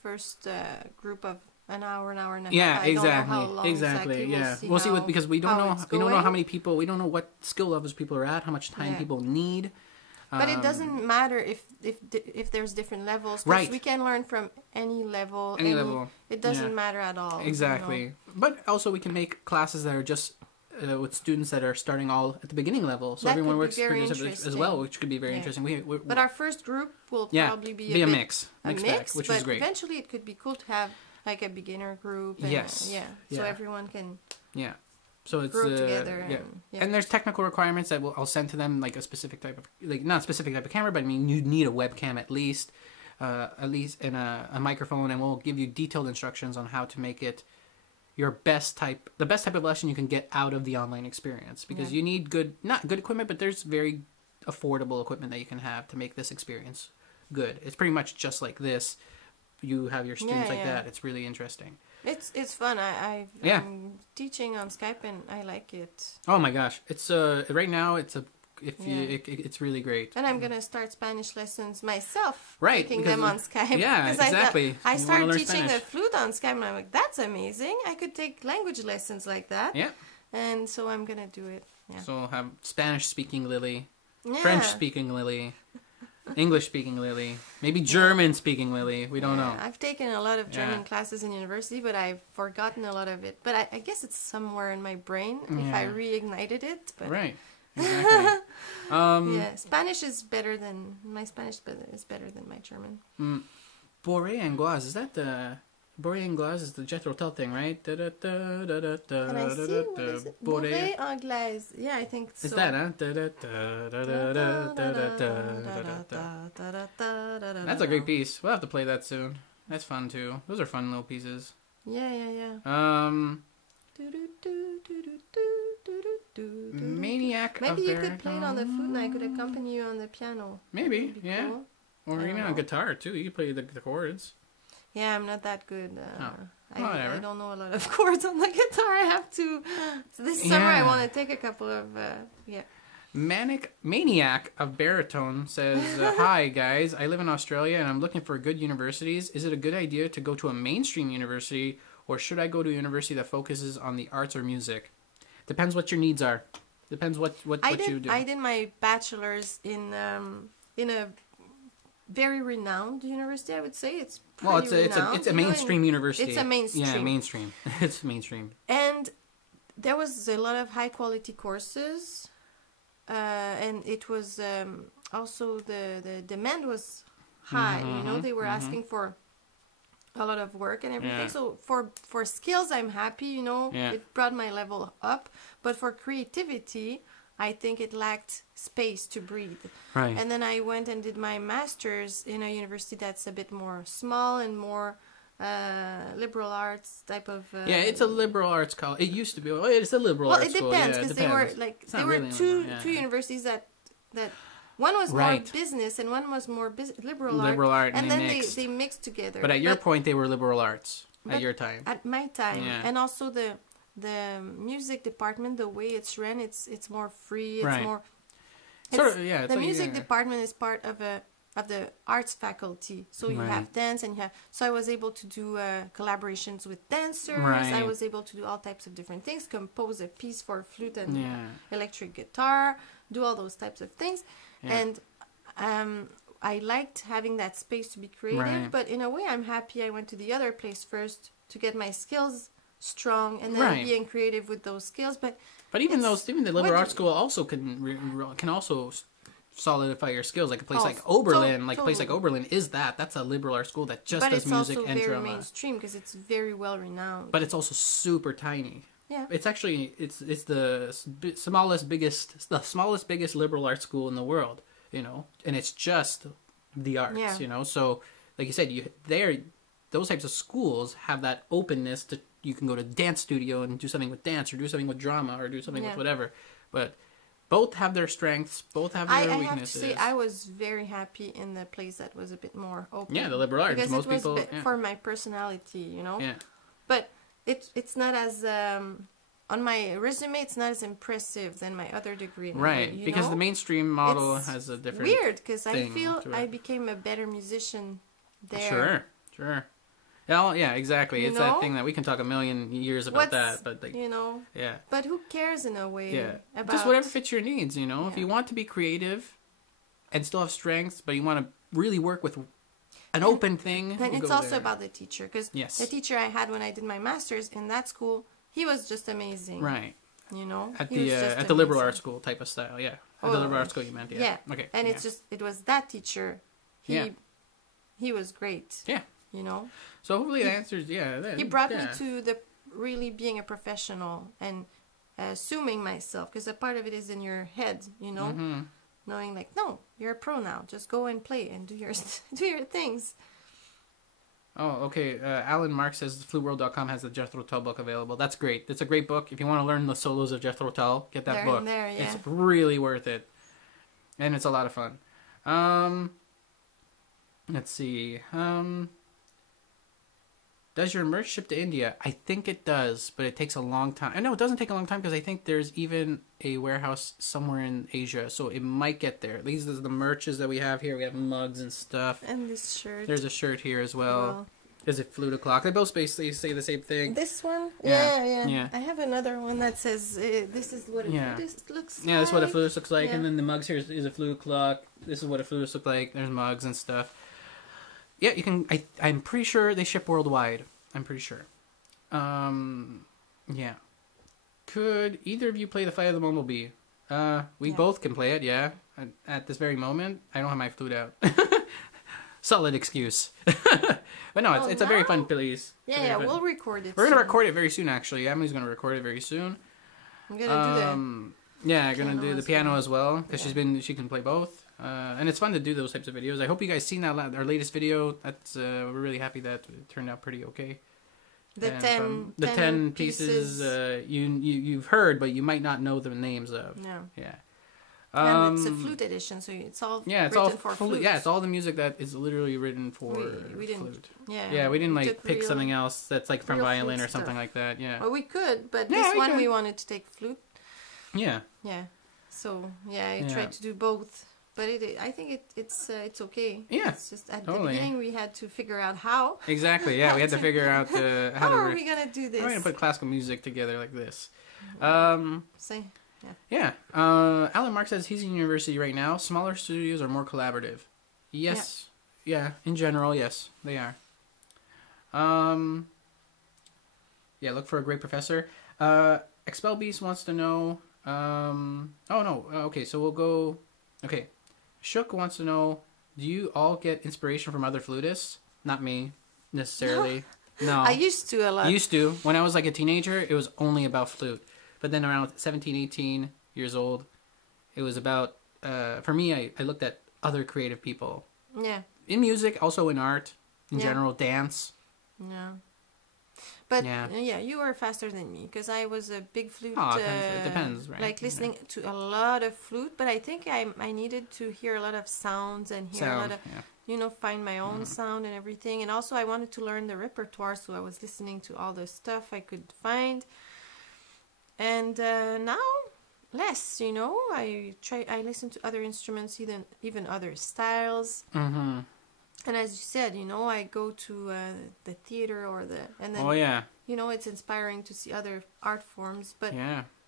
group of an hour and a half. Yeah, I don't know how long exactly. We'll see because we don't know how many people. We don't know what skill levels people are at, how much time people need. But it doesn't matter if there's different levels, because we can learn from any level. Any level. It doesn't matter at all. Exactly. But also we can make classes that are just with students that are starting all at the beginning level. So that everyone works as well, which could be very interesting. But our first group will probably be a mix, which is great. Eventually it could be cool to have like a beginner group. And, so everyone can... Yeah. So it's group together. And there's technical requirements that I'll send to them, like a specific type of, not a specific type of camera, but I mean you need a webcam at least, and a microphone, and we'll give you detailed instructions on how to make it the best type of lesson you can get out of the online experience, because you need not good equipment, but there's very affordable equipment that you can have to make this experience good. It's pretty much just like this. You have your students that. It's really interesting. It's fun. I'm teaching on Skype and I like it. Oh my gosh, it's right now it's really great. And I'm gonna start Spanish lessons myself. Right, taking them on Skype. Yeah, exactly. I started teaching the flute on Skype, and I'm like, that's amazing. I could take language lessons like that. Yeah. And so I'm gonna do it. Yeah. So I'll have Spanish speaking Lily, French speaking Lily. English speaking Lily, maybe German speaking Lily. We don't know. I've taken a lot of German classes in university, but I've forgotten a lot of it. But I guess it's somewhere in my brain if I reignited it. But... Right. Exactly. Spanish is better than my Spanish. Is better than my German. Boré Anglaise, is that the Boré Anglaise is the Jethro Tull thing, right? Can I see? What is it? Boré Anglaise. Yeah, I think so. Is that, huh? That's a great piece. We'll have to play that soon. That's fun too. Those are fun little pieces. Yeah. Maniac. Maybe you could play it on the flute and I could accompany you on the piano. Maybe, yeah. Cool. Or even on guitar too. You could play the chords. Yeah, I'm not that good. I don't know a lot of chords on the guitar. I have to. So this summer I want to take a couple of. Maniac of Baritone says, "Hi guys, I live in Australia and I'm looking for good universities. Is it a good idea to go to a mainstream university, or should I go to a university that focuses on the arts or music? Depends what your needs are. Depends what you do." I did my bachelor's in a very renowned university. I would say it's a mainstream university. It's a mainstream. Yeah, mainstream. It's mainstream. And there was a lot of high quality courses, and it was also the demand was high. They were asking for a lot of work and everything. Yeah. So for skills, I'm happy. It brought my level up. But for creativity, I think it lacked space to breathe. Right. And then I went and did my master's in a university that's a bit more small and more liberal arts type of... it's a liberal arts college. It used to be. It's a liberal arts school. Well, it depends, because they were two universities that One was more Right. business and one was more liberal art, and then they mixed together. But at your point, they were liberal arts at your time. At my time, Yeah. and also the music department, the way it's run, it's more free. It's Right. more. Sort of, yeah. It's The like, music department is part of the arts faculty, so you Right. have dance and you have. So I was able to do collaborations with dancers. Right. I was able to do all types of different things, compose a piece for flute and Yeah. electric guitar, do all those types of things, Yeah. and I liked having that space to be creative. Right. But in a way, I'm happy I went to the other place first to get my skills strong and then Right. being creative with those skills. But even the liberal what arts you- school also can also solidify your skills. Like a place like Also, Oberlin, like a place like totally. Oberlin is that's a liberal arts school that just but does it's music also and very drama. mainstream because it's very well renowned. But it's also super tiny. Yeah. It's actually it's the smallest biggest liberal arts school in the world, you know, and it's just the arts, Yeah. you know. So like you said, those types of schools have that openness to you can go to dance studio and do something with dance or do something with drama or do something with whatever. But both have their strengths, both have their I weaknesses. have to say, I was very happy in the place that was a bit more open. Yeah, the liberal arts. Because Most it was people for my personality, you know. Yeah. But it's not as on my resume. It's not as impressive than my other degree. Right, you because know? the mainstream model It's has a different. weird because I thing feel to it. I became a better musician there. Sure. Yeah, exactly. You It's know? that thing that we can talk a million years about that, but like, you know. yeah. But who cares in a way? Yeah, About just whatever fits your needs, you know. If Yeah. you want to be creative and still have strengths, but you want to really work with an open thing, And you it's go also there. about the teacher because Yes. the teacher I had when I did my master's in that school, he was just amazing. Right. You know, At He was just the liberal amazing. arts school type of style, yeah. At Oh, the liberal arts school, you meant, yeah. Yeah. Okay. And yeah. it was that teacher. Yeah. He was great. Yeah. You know, So hopefully the answers, yeah. he brought yeah. me to the really being a professional and assuming myself because a part of it is in your head. You know, Mm-hmm. knowing like, no, you're a pro now. Just go and play and do your do your things. Oh, okay. Alan Mark says fluteworld.com has the Jethro Tull book available. That's great. It's a great book. If you want to learn the solos of Jethro Tull, get that They're book. in there, yeah. It's really worth it. And it's a lot of fun. Let's see. Does your merch ship to India? I think it does, but it takes a long time. I know it doesn't take a long time because I think there's even a warehouse somewhere in Asia, so it might get there. These are the merches that we have here. We have mugs and stuff. And this shirt. There's a shirt here as well. Well, There's a flute o'clock. They both basically say the same thing. this one? Yeah, yeah. I have another one that says, this is what this looks like. Yeah, that's what a flutist looks like. Yeah. And then the mugs here is a flute clock. This is what a flutist looks like. There's mugs and stuff. Yeah, you can. I'm pretty sure they ship worldwide. I'm pretty sure. Yeah. Could either of you play the Flight of the Bumblebee? We both can play it. Yeah. At this very moment, I don't have my flute out. Solid excuse. But no, it's a very fun piece. Yeah, we'll record it. We're gonna soon. record it very soon. Actually, Emily's gonna record it very soon. I'm gonna do that. Yeah, gonna piano do the as piano well. as well because she can play both, and it's fun to do those types of videos. I hope you guys seen our latest video. That's we're really happy that it turned out pretty okay. The And 10 10 pieces you've heard, but you might not know the names of. No. Yeah. And it's a flute edition, so it's all Yeah, it's written all for flute. flute. Yeah, it's all the music that is literally written for We didn't. flute. Yeah, We didn't like took pick real- something else that's like from real violin flute or something stuff. like that. Yeah. Well, we could, but Yeah, this we one could. we wanted to take flute. Yeah. Yeah. So yeah, I Yeah. tried to do both, but I think it's okay. Yeah, It's just at totally. the beginning we had to figure out how. Exactly. Yeah, we had to figure out How are we gonna do this? How are we gonna put classical music together like this? Say, Yeah. Alan Mark says he's in university right now. Smaller studios are more collaborative. Yes. Yeah. In general, yes, they are. Yeah. Look for a great professor. Expel Beast wants to know. Oh no. Okay. So we'll go. Okay. Shook wants to know. Do you all get inspiration from other flutists? Not me, necessarily. No. I used to a lot. Used to. When I was like a teenager, it was only about flute. But then around 17, 18 years old, it was about, for me, I looked at other creative people. Yeah. In music, also in art, in Yeah. general, dance. Yeah. But yeah, you were faster than me because I was a big flute. It depends, right? Like listening to a lot of flute, but I think I needed to hear a lot of sounds and hear a lot of, find my own sound and everything. And also I wanted to learn the repertoire, so I was listening to all the stuff I could find. And now less, I listen to other instruments, even other styles. Mm-hmm. And as you said, I go to the theater and then, it's inspiring to see other art forms, but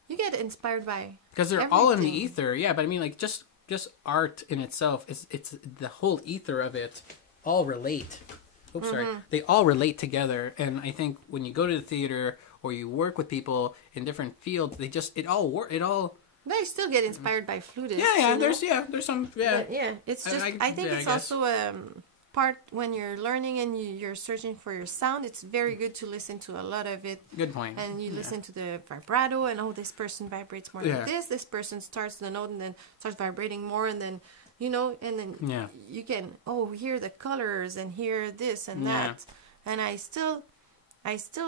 you get inspired by because they're all in the ether. Yeah, but I mean, like just art in itself it's the whole ether of it all relate. Sorry, they all relate together. And I think when you go to the theater or you work with people in different fields, it all. But I still get inspired by flutists. Yeah. There's some. But it's just. I think it's also part when you're learning and you're searching for your sound. It's very good to listen to a lot of it. Good point. And you listen to the vibrato, and this person vibrates more like this. This person starts the note and then starts vibrating more, and then and then you can hear the colors and hear this and that. And I still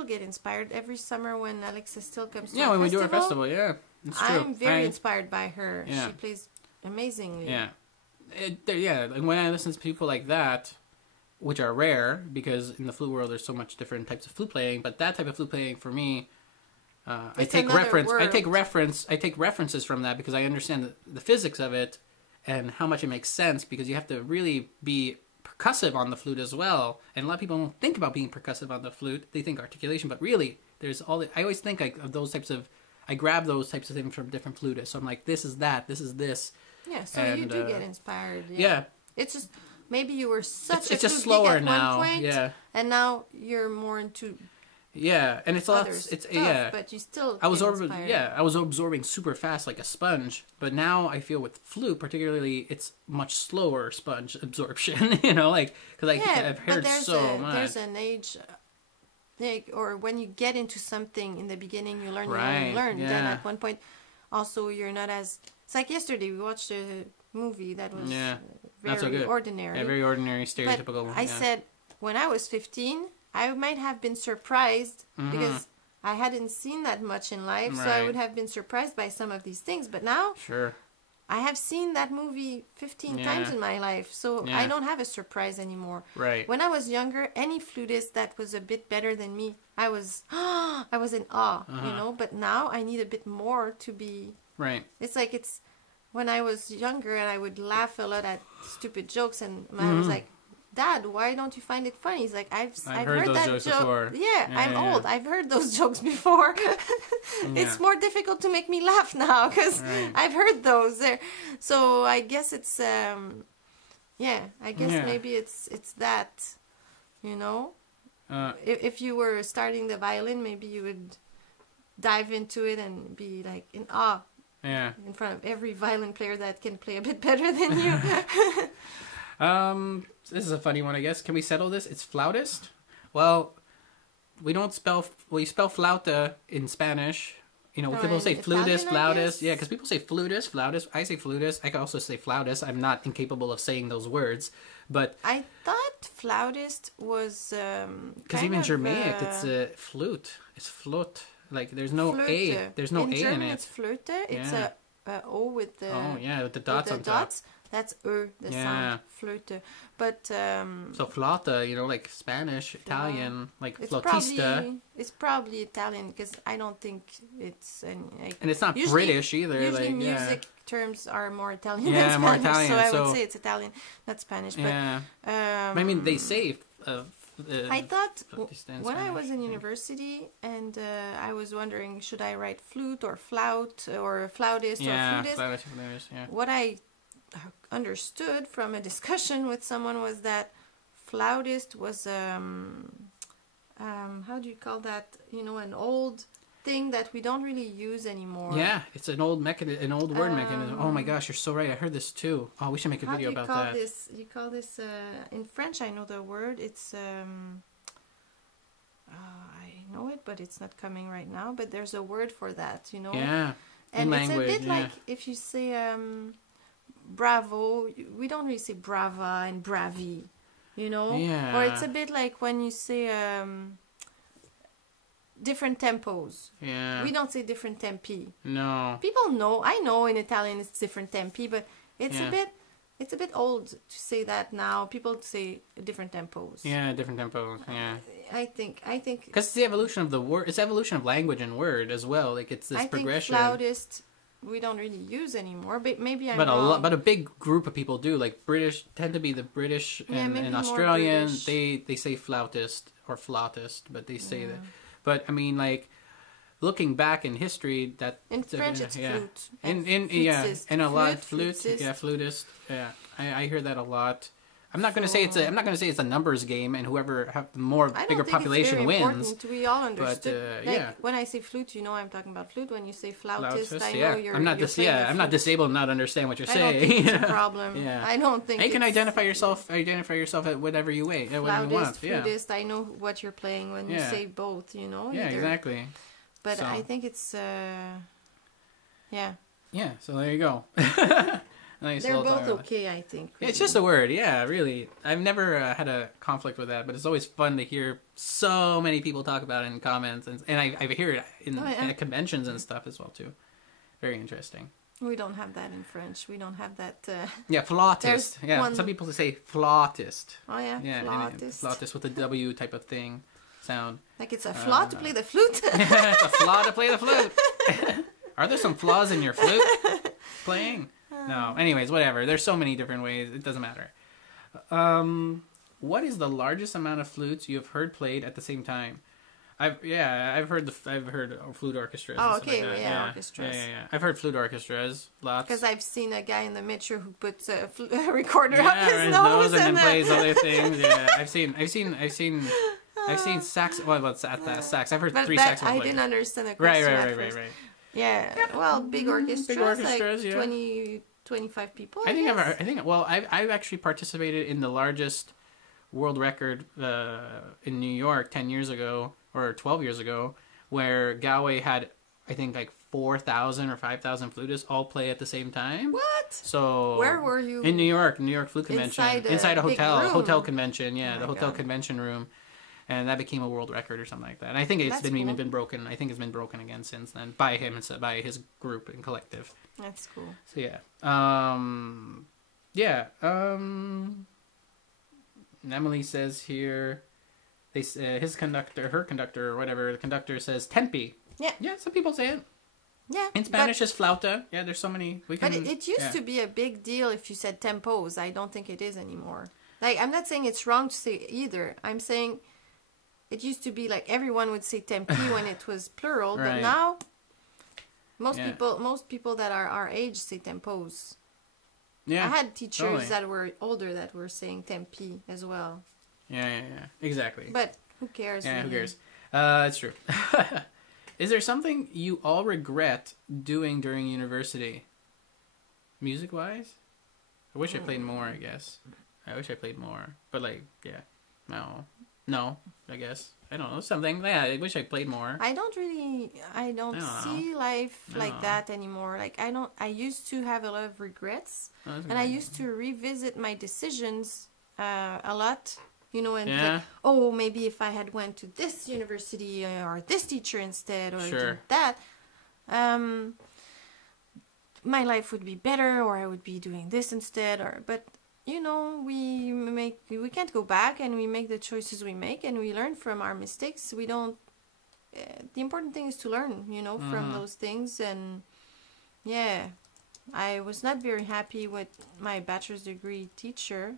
get inspired every summer when Alexa still comes to our when festival. we do our festival. Yeah, it's true. I'm very inspired by her. Yeah. She plays amazingly. Yeah. And when I listen to people like that, which are rare because in the flute world there's so much different types of flute playing, but that type of flute playing for me, I take references from that because I understand the physics of it and how much it makes sense, because you have to really be percussive on the flute as well. And a lot of people don't think about being percussive on the flute; they think articulation, but really there's I always think of those types of. I grab those types of things from different flutists. So I'm like, this is that, this is this. Yeah, so you do get inspired. Yeah. It's just, maybe you were such a it's just flute slower geek at now. one point, yeah. And now you're more into and it's a lot. Stuff, yeah. But you still. I was absorbing super fast like a sponge, but now I feel with flute, particularly, it's much slower sponge absorption. Because I've heard so much. There's an age. Or when you get into something in the beginning, you learn. Yeah. Then at one point, also you're not as. It's like yesterday we watched a movie that was very so good. ordinary. Yeah, very ordinary, stereotypical. But I said when I was 15, I might have been surprised because I hadn't seen that much in life, so I would have been surprised by some of these things. But now, I have seen that movie 15 times in my life, so I don't have a surprise anymore. Right. When I was younger, any flutist that was a bit better than me, I was in awe, But now I need a bit more to be. Right. It's like when I was younger and I would laugh a lot at stupid jokes, and I was like, Dad, why don't you find it funny? He's like, I've heard those that jokes joke before. Yeah, I'm old. I've heard those jokes before. It's more difficult to make me laugh now because I've heard those there. So I guess it's maybe it's that, if you were starting the violin, maybe you would dive into it and be like in awe. Yeah. In front of every violin player that can play a bit better than you. This is a funny one, I guess. Can we settle this? It's flautist. Well, we spell flauta in Spanish. People say flutist, flautist. Yeah, because people say flutist, flautist. I say flutist. I can also say flautist. I'm not incapable of saying those words, but I thought flautist was because even Germanic, it's a flute. It's flute. Like there's no flute. A. There's no in A German, in it. It's flute. It's a O with the with the dots on top. That's the sound flute. But so flauta, like Spanish, Italian, like it's flautista. It's probably Italian because I don't think it's and it's not British either. Usually music terms are more Italian than Spanish, more Italian. So I would say it's Italian, not Spanish. But, I mean, they say. I thought when I was in university and I was wondering, should I write flute or flout or flautist or flutist? Flautist, What I understood from a discussion with someone was that flautist was how do you call that? An old thing that we don't really use anymore. Yeah, it's an old word mechanism. Oh my gosh, you're so right. I heard this too. Oh, we should make a video about that. You call this in French? I know the word. It's I know it, but it's not coming right now. But there's a word for that, Yeah. And it's language, a bit like if you say bravo, we don't really say brava and bravi, Yeah. Or it's a bit like when you say different tempos. Yeah. We don't say different tempi. No. People know. I know in Italian it's different tempi, but it's a bit old to say that now. People say different tempos. Yeah, different tempos. Yeah. I think because it's the evolution of the word. It's evolution of language and word as well. Like it's this progression. I think flautist we don't really use anymore, but maybe I'm wrong. But a big group of people do. Like British tend to be the British and Australian. They say flautist or flautist, but they say that. But I mean, like looking back in history, that in French it's flute. And a lot of flutes. Yeah, flutist. Yeah, I hear that a lot. I'm not going to say it's a numbers game, and whoever have the bigger population wins. Important. We all understood. But, when I say flute, you know I'm talking about flute. When you say flautist, I know you're. I'm not disabled, not understand what you're saying. I don't think it's a problem. Yeah. I don't think. You can identify yourself at whatever you want. Flautist, flutist. I know what you're playing when you say both. You know. Yeah, exactly. But I think it's. Yeah. Yeah. So there you go. Nice. They're both okay, I think. Really. It's just a word, yeah, really. I've never had a conflict with that, but it's always fun to hear so many people talk about it in comments, and I hear it at conventions and stuff as well, too. Very interesting. We don't have that in French. We don't have that... Yeah, flautist. Yeah, some people say flautist. Oh, yeah, flautist. Flautist with a W type of thing, sound. Like it's a flaut to play the flute? It's a flaut to play the flute. Are there some flaws in your flute playing? No. Anyways, whatever. There's so many different ways. It doesn't matter. What is the largest amount of flutes you have heard played at the same time? I've heard flute orchestras. Oh, okay. Orchestras. Yeah. I've heard flute orchestras. Lots. Because I've seen a guy in the metro who puts a recorder up his nose and then plays other things. Yeah. I've seen sax. Well, what's that? Sax. I've heard 3 saxophone players. I didn't understand the question. Right. Yeah. Well, big orchestras like 20, 25 people. I've actually participated in the largest world record in New York 10 years ago or 12 years ago, where Galway had I think like 4,000 or 5,000 flutists all play at the same time. What? So where were you? In New York Flute Convention. Inside a hotel convention. Yeah, the hotel God. Convention room. And that became a world record or something like that. And I think it's even been broken. I think it's been broken again since then by him and by his group and collective. That's cool. So Emily says here, her conductor or whatever, the conductor says tempi. Yeah. Yeah, some people say it. Yeah. In Spanish, it's flauta. Yeah, there's so many. But it used to be a big deal if you said tempos. I don't think it is anymore. Like, I'm not saying it's wrong to say either. I'm saying it used to be like everyone would say tempi when it was plural, right. But now most people that are our age say tempos. Yeah. I had teachers that were older that were saying tempi as well. Yeah. Exactly. But who cares? Yeah, who cares? It's true. Is there something you all regret doing during university? Music-wise? I wish I played more, I guess. I wish I played more. But, like, yeah. No, I guess. I don't know. Something. Yeah, I wish I played more. I don't see life like that anymore. Like, I used to have a lot of regrets. And I used to revisit my decisions a lot. You know, and like, oh, maybe if I had went to this university or this teacher instead or that, my life would be better, or I would be doing this instead. But you know, we can't go back, and we make the choices we make, and we learn from our mistakes. We don't. The important thing is to learn, you know, from those things. And yeah, I was not very happy with my bachelor's degree teacher.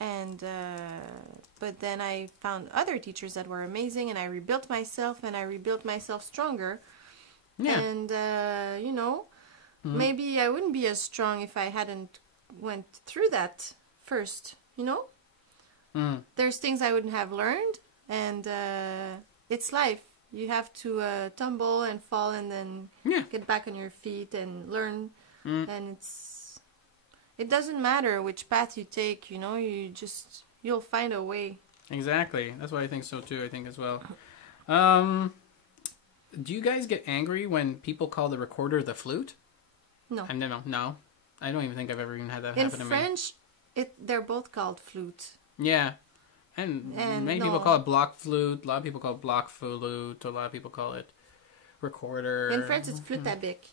And but then I found other teachers that were amazing, and I rebuilt myself stronger. Yeah. And you know, maybe I wouldn't be as strong if I hadn't went through that first. You know, there's things I wouldn't have learned, and it's life. You have to tumble and fall, and then get back on your feet and learn. And it doesn't matter which path you take, you know, you'll find a way. Exactly. That's what I think so too, I think as well. Do you guys get angry when people call the recorder the flute? No. No. I don't even think I've ever even had that happen to me. In French, they're both called flute. Yeah. And And many people call it block flute. A lot of people call it block flute. A lot of people call it recorder. In French, it's flûte à bec.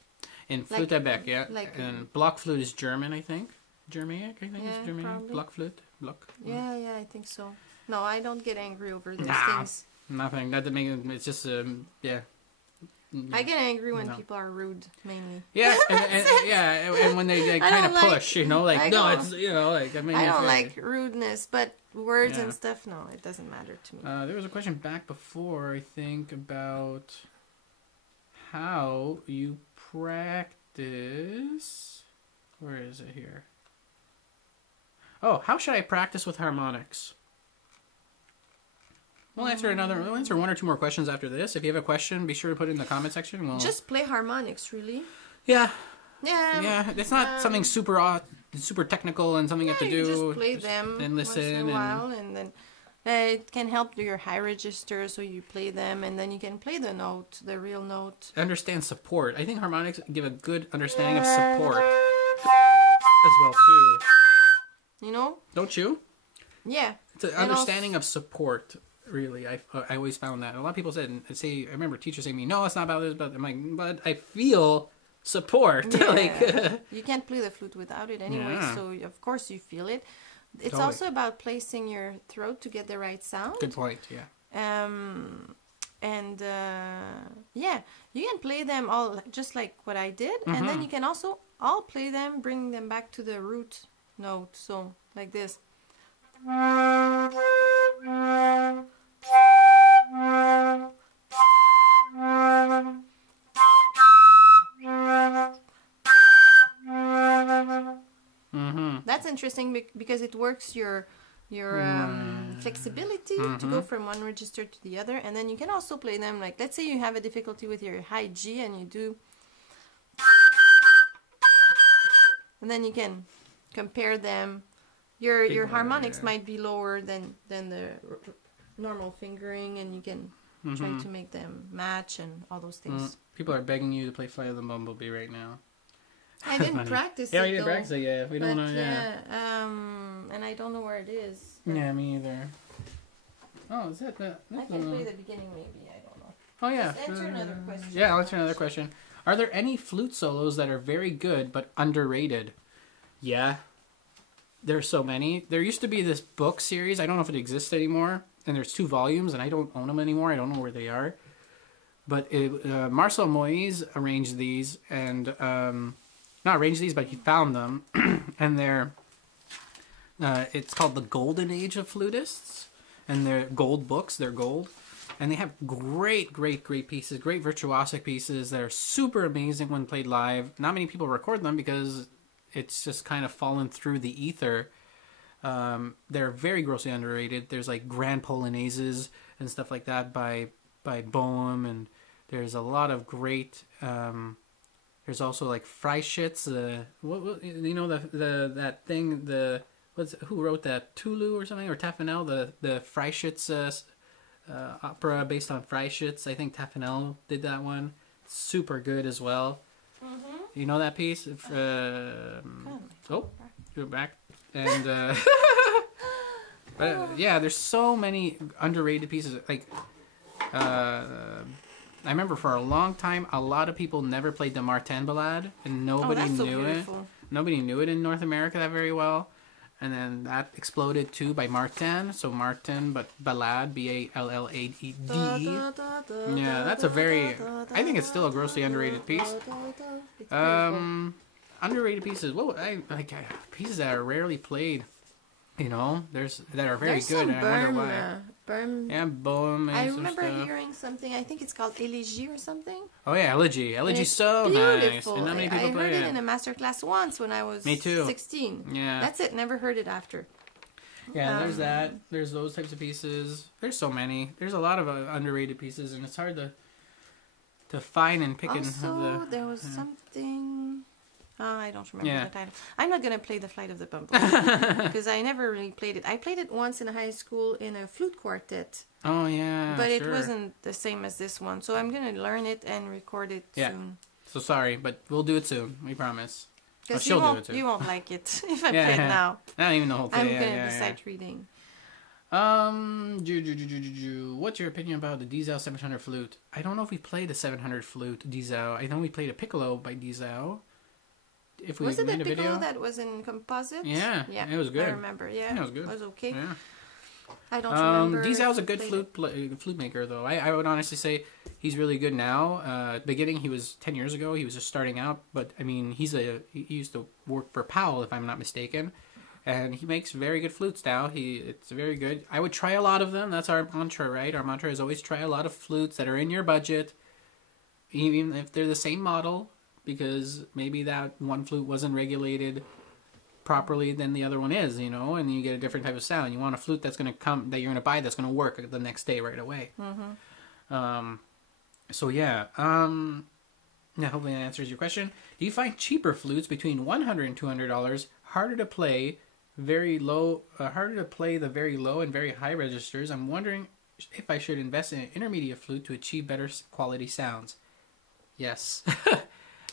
In flute à bec, yeah. like and block flute is German, I think. Germanic, I think Yeah, it's Germanic. probably. Block flute. Block. Yeah, I think so. No, I don't get angry over those Nah. things. Nothing. That doesn't make it. It's just yeah. I get angry when No. people are rude, mainly. Yeah, and when they I kind of don't like- push, you know, like I no, don't- it's like I mean, I it's don't very- like rudeness, but words Yeah. and stuff, no, it doesn't matter to me. There was a question back before, I think, about how you practice. Where is it here? Oh, how should I practice with harmonics? We'll answer one or two more questions after this. If you have a question, be sure to put it in the comment section. We'll... Just play harmonics, really. Yeah. Yeah. Yeah, it's not something super technical and something you have to do. You just play them and listen once in a while, and then it can help your high register, so you play them, and then you can play the note, the real note. Understand support. I think harmonics give a good understanding of support as well too. You know? Don't you? Yeah. It's an understanding of support. Really, I always found that a lot of people I remember teachers saying to me, "No, it's not about this," but I'm like, but I feel support. Yeah. Like You can't play the flute without it anyway, Yeah. so of course you feel it. It's Totally. also about placing your throat to get the right sound. good point. Yeah. Yeah, you can play them all just like what I did, and then you can also all play them, bring them back to the root note, so like this. That's interesting because it works your flexibility to go from one register to the other, and then you can also play them like, let's say you have a difficulty with your high G and you do, and then you can compare them. Your harmonics might be lower than the normal fingering, and you can try to make them match and all those things. People are begging you to play Flight of the Bumblebee right now. I didn't practice Yeah, it you didn't though, practice it yet. We don't know. Yeah. and I don't know where it is. but Yeah, me either. Oh, is that the? I can play the beginning maybe, I don't know. Oh yeah. Just answer another question. Yeah, I'll answer another question. Are there any flute solos that are very good but underrated? Yeah. There's so many. There used to be this book series. I don't know if it exists anymore. And there's 2 volumes, and I don't own them anymore. I don't know where they are. But Marcel Moïse arranged these, and not arranged these, but he found them, and they're. It's called the Golden Age of Flutists, and they're gold books. They're gold, and they have great pieces, great virtuosic pieces that are super amazing when played live. Not many people record them because it's just kind of fallen through the ether. They're very grossly underrated. There's like grand polonaises and stuff like that by Boehm, and there's a lot of great. There's also like Freischütz. What you know that thing who wrote that, Tulu or something, or Taffanel, the Freischütz opera based on Freischütz. I think Taffanel did that one. Super good as well. You know that piece? Go back. And yeah, there's so many underrated pieces. Like I remember for a long time, a lot of people never played the Martin Ballade, and nobody knew it. Nobody knew it in North America that very well. And then that exploded too by Martin. So Martin, but Ballade, Ballade. Yeah, that's a very. I think it's still a grossly underrated piece. Underrated pieces. Pieces that are rarely played. You know, that are very good. And I wonder why. Yeah, Boehm. I remember hearing something. I think it's called Elegy or something. Oh yeah, Elegy. Elegy's so beautiful. nice. And not many people play it. I heard it in a masterclass once when I was 16. Yeah. That's it. Never heard it after. Yeah, there's that. There's those types of pieces. There's so many. There's a lot of underrated pieces, and it's hard to find and pick. Also, there was something. I don't remember the title. I'm not going to play the Flight of the Bumblebee because I never really played it. I played it once in high school in a flute quartet. Oh, yeah. But it wasn't the same as this one. So I'm going to learn it and record it soon. So sorry, but we'll do it soon. We promise. Because she'll do it too. You won't like it if I play it now. I don't even know the whole thing. I'm going to be sight reading. What's your opinion about the Dizao 700 flute? I don't know if we played a 700 flute Dizao. I know we played a piccolo by Dizao. If we Was it made the a piccolo video. that was in composite? Yeah, it was good. I remember. Yeah, it was good. It was okay. Yeah. I don't remember. Dizao's a if good we played it. flute maker, though. I would honestly say he's really good now. At the beginning, he was 10 years ago. He was just starting out, but I mean, he used to work for Powell, if I'm not mistaken, and he makes very good flutes now. It's very good. I would try a lot of them. That's our mantra, right? Our mantra is always try a lot of flutes that are in your budget, even if they're the same model, because maybe that one flute wasn't regulated properly than the other one is, you know, and you get a different type of sound. You want a flute that's going to come, that you're going to buy, that's going to work the next day right away. So yeah, now hopefully that answers your question. Do you find cheaper flutes between $100 and $200 harder to play the very low and very high registers? I'm wondering if I should invest in an intermediate flute to achieve better quality sounds. Yes.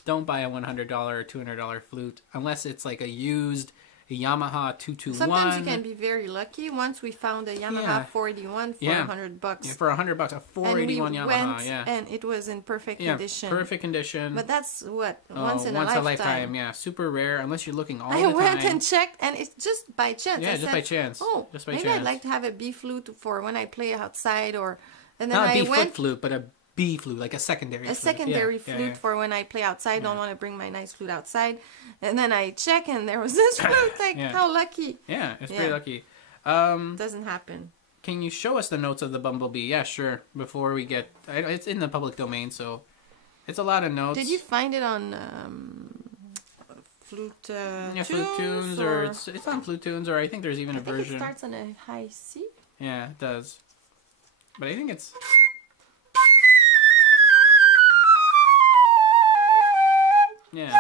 Don't buy a $100 or $200 flute unless it's like a used Yamaha 221. Sometimes you can be very lucky. Once we found a Yamaha 481 for $100. Yeah, for $100, a 481 and we Yamaha. Went, and it was in perfect condition. Perfect condition. But that's what once in a lifetime. Yeah, super rare unless you're looking all the time. I went and checked, and it's just by chance. Yeah, I just said, by chance. Oh, just by maybe chance. I'd like to have a B flute for when I play outside, or and then not I a B went flute, but a B flute, like a secondary. flute for when I play outside. Don't want to bring my nice flute outside, and then I check, and there was this flute. Like how lucky! Yeah, it's pretty lucky. Doesn't happen. Can you show us the notes of the bumblebee? Yeah, sure. Before we get, it's in the public domain, so it's a lot of notes. Did you find it on Flute? Flute Tunes, or it's on Flute Tunes, or I think there's even a version. It starts on a high C. Yeah, it does. But I think it's. Yeah,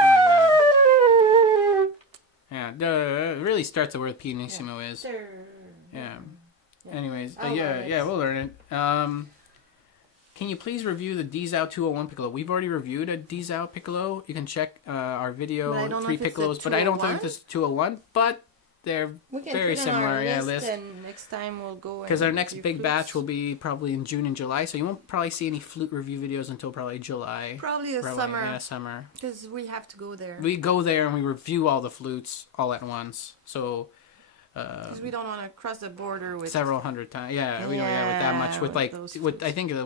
it really starts at where the pianissimo is. Yeah. Anyways, we'll learn it. Can you please review the Dizao 201 piccolo? We've already reviewed a Dizao piccolo. You can check our video, 3 piccolos, but I don't think it's 201, but they're very similar. List. And next time we'll go. Because our next big batch will be probably in June and July, so you won't probably see any flute review videos until probably July. Probably summer. Yeah, summer. Because we have to go there. We go there and we review all the flutes all at once. So. Because we don't want to cross the border with several hundred times. Yeah, with that much. With I think the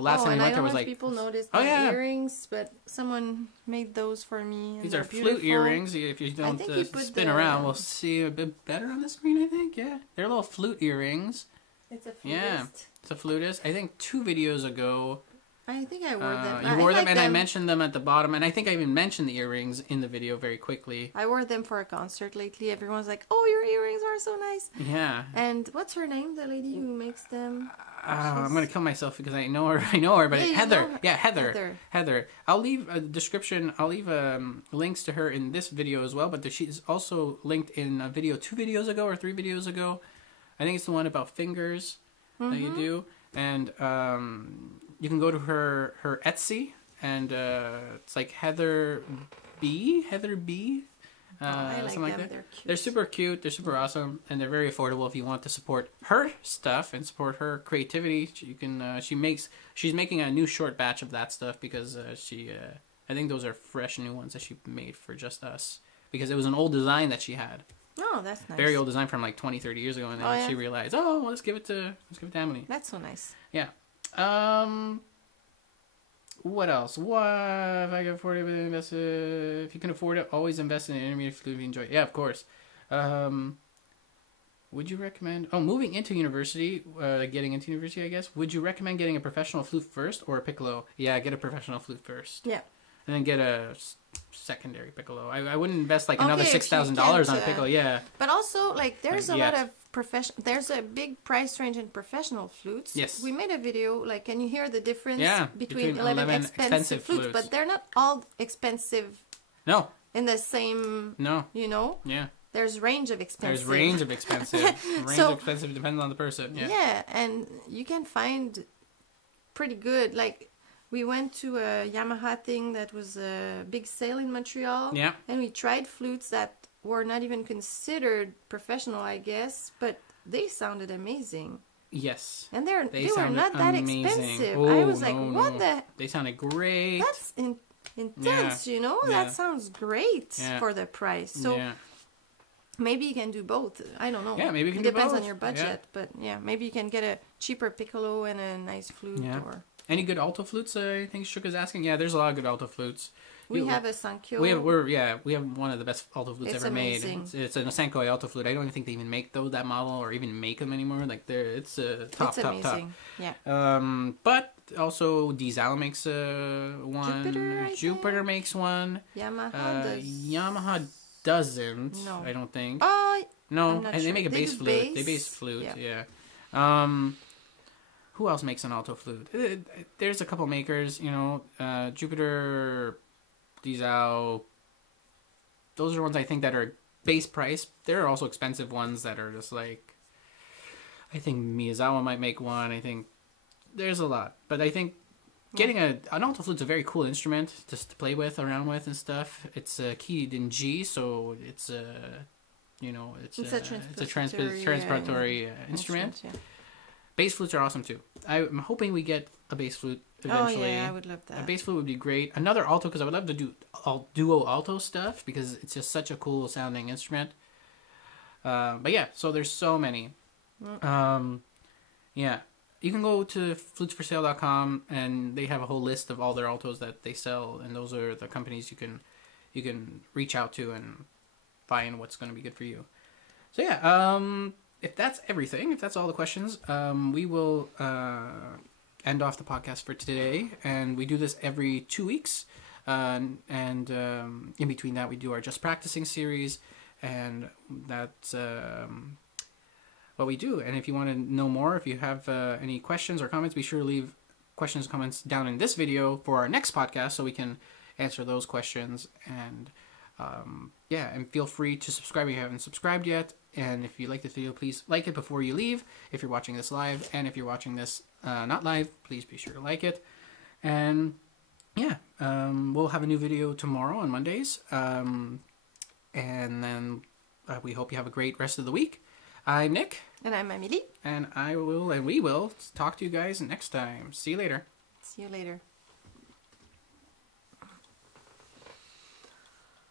last time we went there was like. People noticed the earrings, but someone made those for me. These are flute earrings. If you don't spin around, we'll see a bit better on the screen. I think. Yeah, they're little flute earrings. It's a flutist. Yeah, it's a flutist. I think 2 videos ago. I think I wore them. You wore them, and I mentioned them at the bottom, and I think I even mentioned the earrings in the video very quickly. I wore them for a concert lately. Everyone's like, "Oh, your earrings are so nice." Yeah. And what's her name? The lady who makes them. I'm gonna kill myself because I know her. But Heather. Yeah, Heather. I'll leave a description. I'll leave links to her in this video as well. But she's also linked in a video 2 videos ago or 3 videos ago. I think it's the one about fingers that you do, and you can go to her Etsy, and it's like Heather B. I like something like them. that. They're super cute. They're super awesome, and they're very affordable. If you want to support her stuff and support her creativity, you can. She's making a new short batch of that stuff because I think those are fresh new ones that she made for just us because it was an old design that she had. Oh, that's nice. Very old design from like 20, 30 years ago, and then she realized, let's give it to Emily. That's so nice. Yeah. What else? What if I can afford it? Invest if you can afford it, always invest in an intermediate flute if you enjoy it. Yeah, of course. Would you recommend? Moving into university, getting into university, I guess. Would you recommend getting a professional flute first or a piccolo? Yeah, get a professional flute first. Yeah. And then get a secondary piccolo. I wouldn't invest like another $6,000 on a piccolo. Yeah. But also, like, there's a lot of there's a big price range in professional flutes. Yes. We made a video, like, can you hear the difference between 11 expensive flutes? But they're not all expensive. No. In the same. No. You know. Yeah. There's range of expensive. Range of expensive depends on the person. Yeah. Yeah, and you can find pretty good, like. We went to a Yamaha thing that was a big sale in Montreal. Yeah. And we tried flutes that were not even considered professional, I guess. But they sounded amazing. Yes. And they were sounded not that amazing. expensive. Oh, I was like, what the? They sounded great. That's intense, you know? That sounds great for the price. So maybe you can do both. I don't know. Yeah, maybe you can it do depends both. on your budget. But yeah, maybe you can get a cheaper piccolo and a nice flute. Yeah. Or Any good alto flutes? I think Shook is asking. Yeah, there's a lot of good alto flutes. we have a Sankyo. We have one of the best alto flutes ever amazing. made. It's an Asenko alto flute. I don't even think they even make that model or even make them anymore. Like it's top. Yeah. But also Diesel makes one. Jupiter makes one. Yamaha doesn't. No. I don't think. No, and they make a bass flute. They bass flute. Yeah. Who else makes an alto flute? There's a couple makers, you know, Jupiter, Diesel. Those are ones I think that are base price. There are also expensive ones that are just like, I think Miyazawa might make one. I think there's a lot. But I think getting an alto flute's a very cool instrument just to play with, around with and stuff. It's keyed in G, so it's a transpository instrument. Yeah. Bass flutes are awesome too. I'm hoping we get a bass flute eventually. Oh yeah, I would love that. A bass flute would be great. Another alto, because I would love to do duo alto stuff because it's just such a cool sounding instrument. But yeah, so there's so many. Yeah, you can go to flutesforsale.com and they have a whole list of all their altos that they sell, and those are the companies you can reach out to and find what's going to be good for you. So yeah, if that's everything, if that's all the questions, we will end off the podcast for today. And we do this every 2 weeks. And in between that, we do our Just Practicing series. And that's what we do. And if you want to know more, if you have any questions or comments, be sure to leave questions and comments down in this video for our next podcast so we can answer those questions. And and feel free to subscribe if you haven't subscribed yet. And if you like this video, please like it before you leave if you're watching this live. And if you're watching this not live, please be sure to like it. And yeah, we'll have a new video tomorrow on Mondays. And then we hope you have a great rest of the week. I'm Nick. And I'm Amélie. And we will talk to you guys next time. See you later. See you later.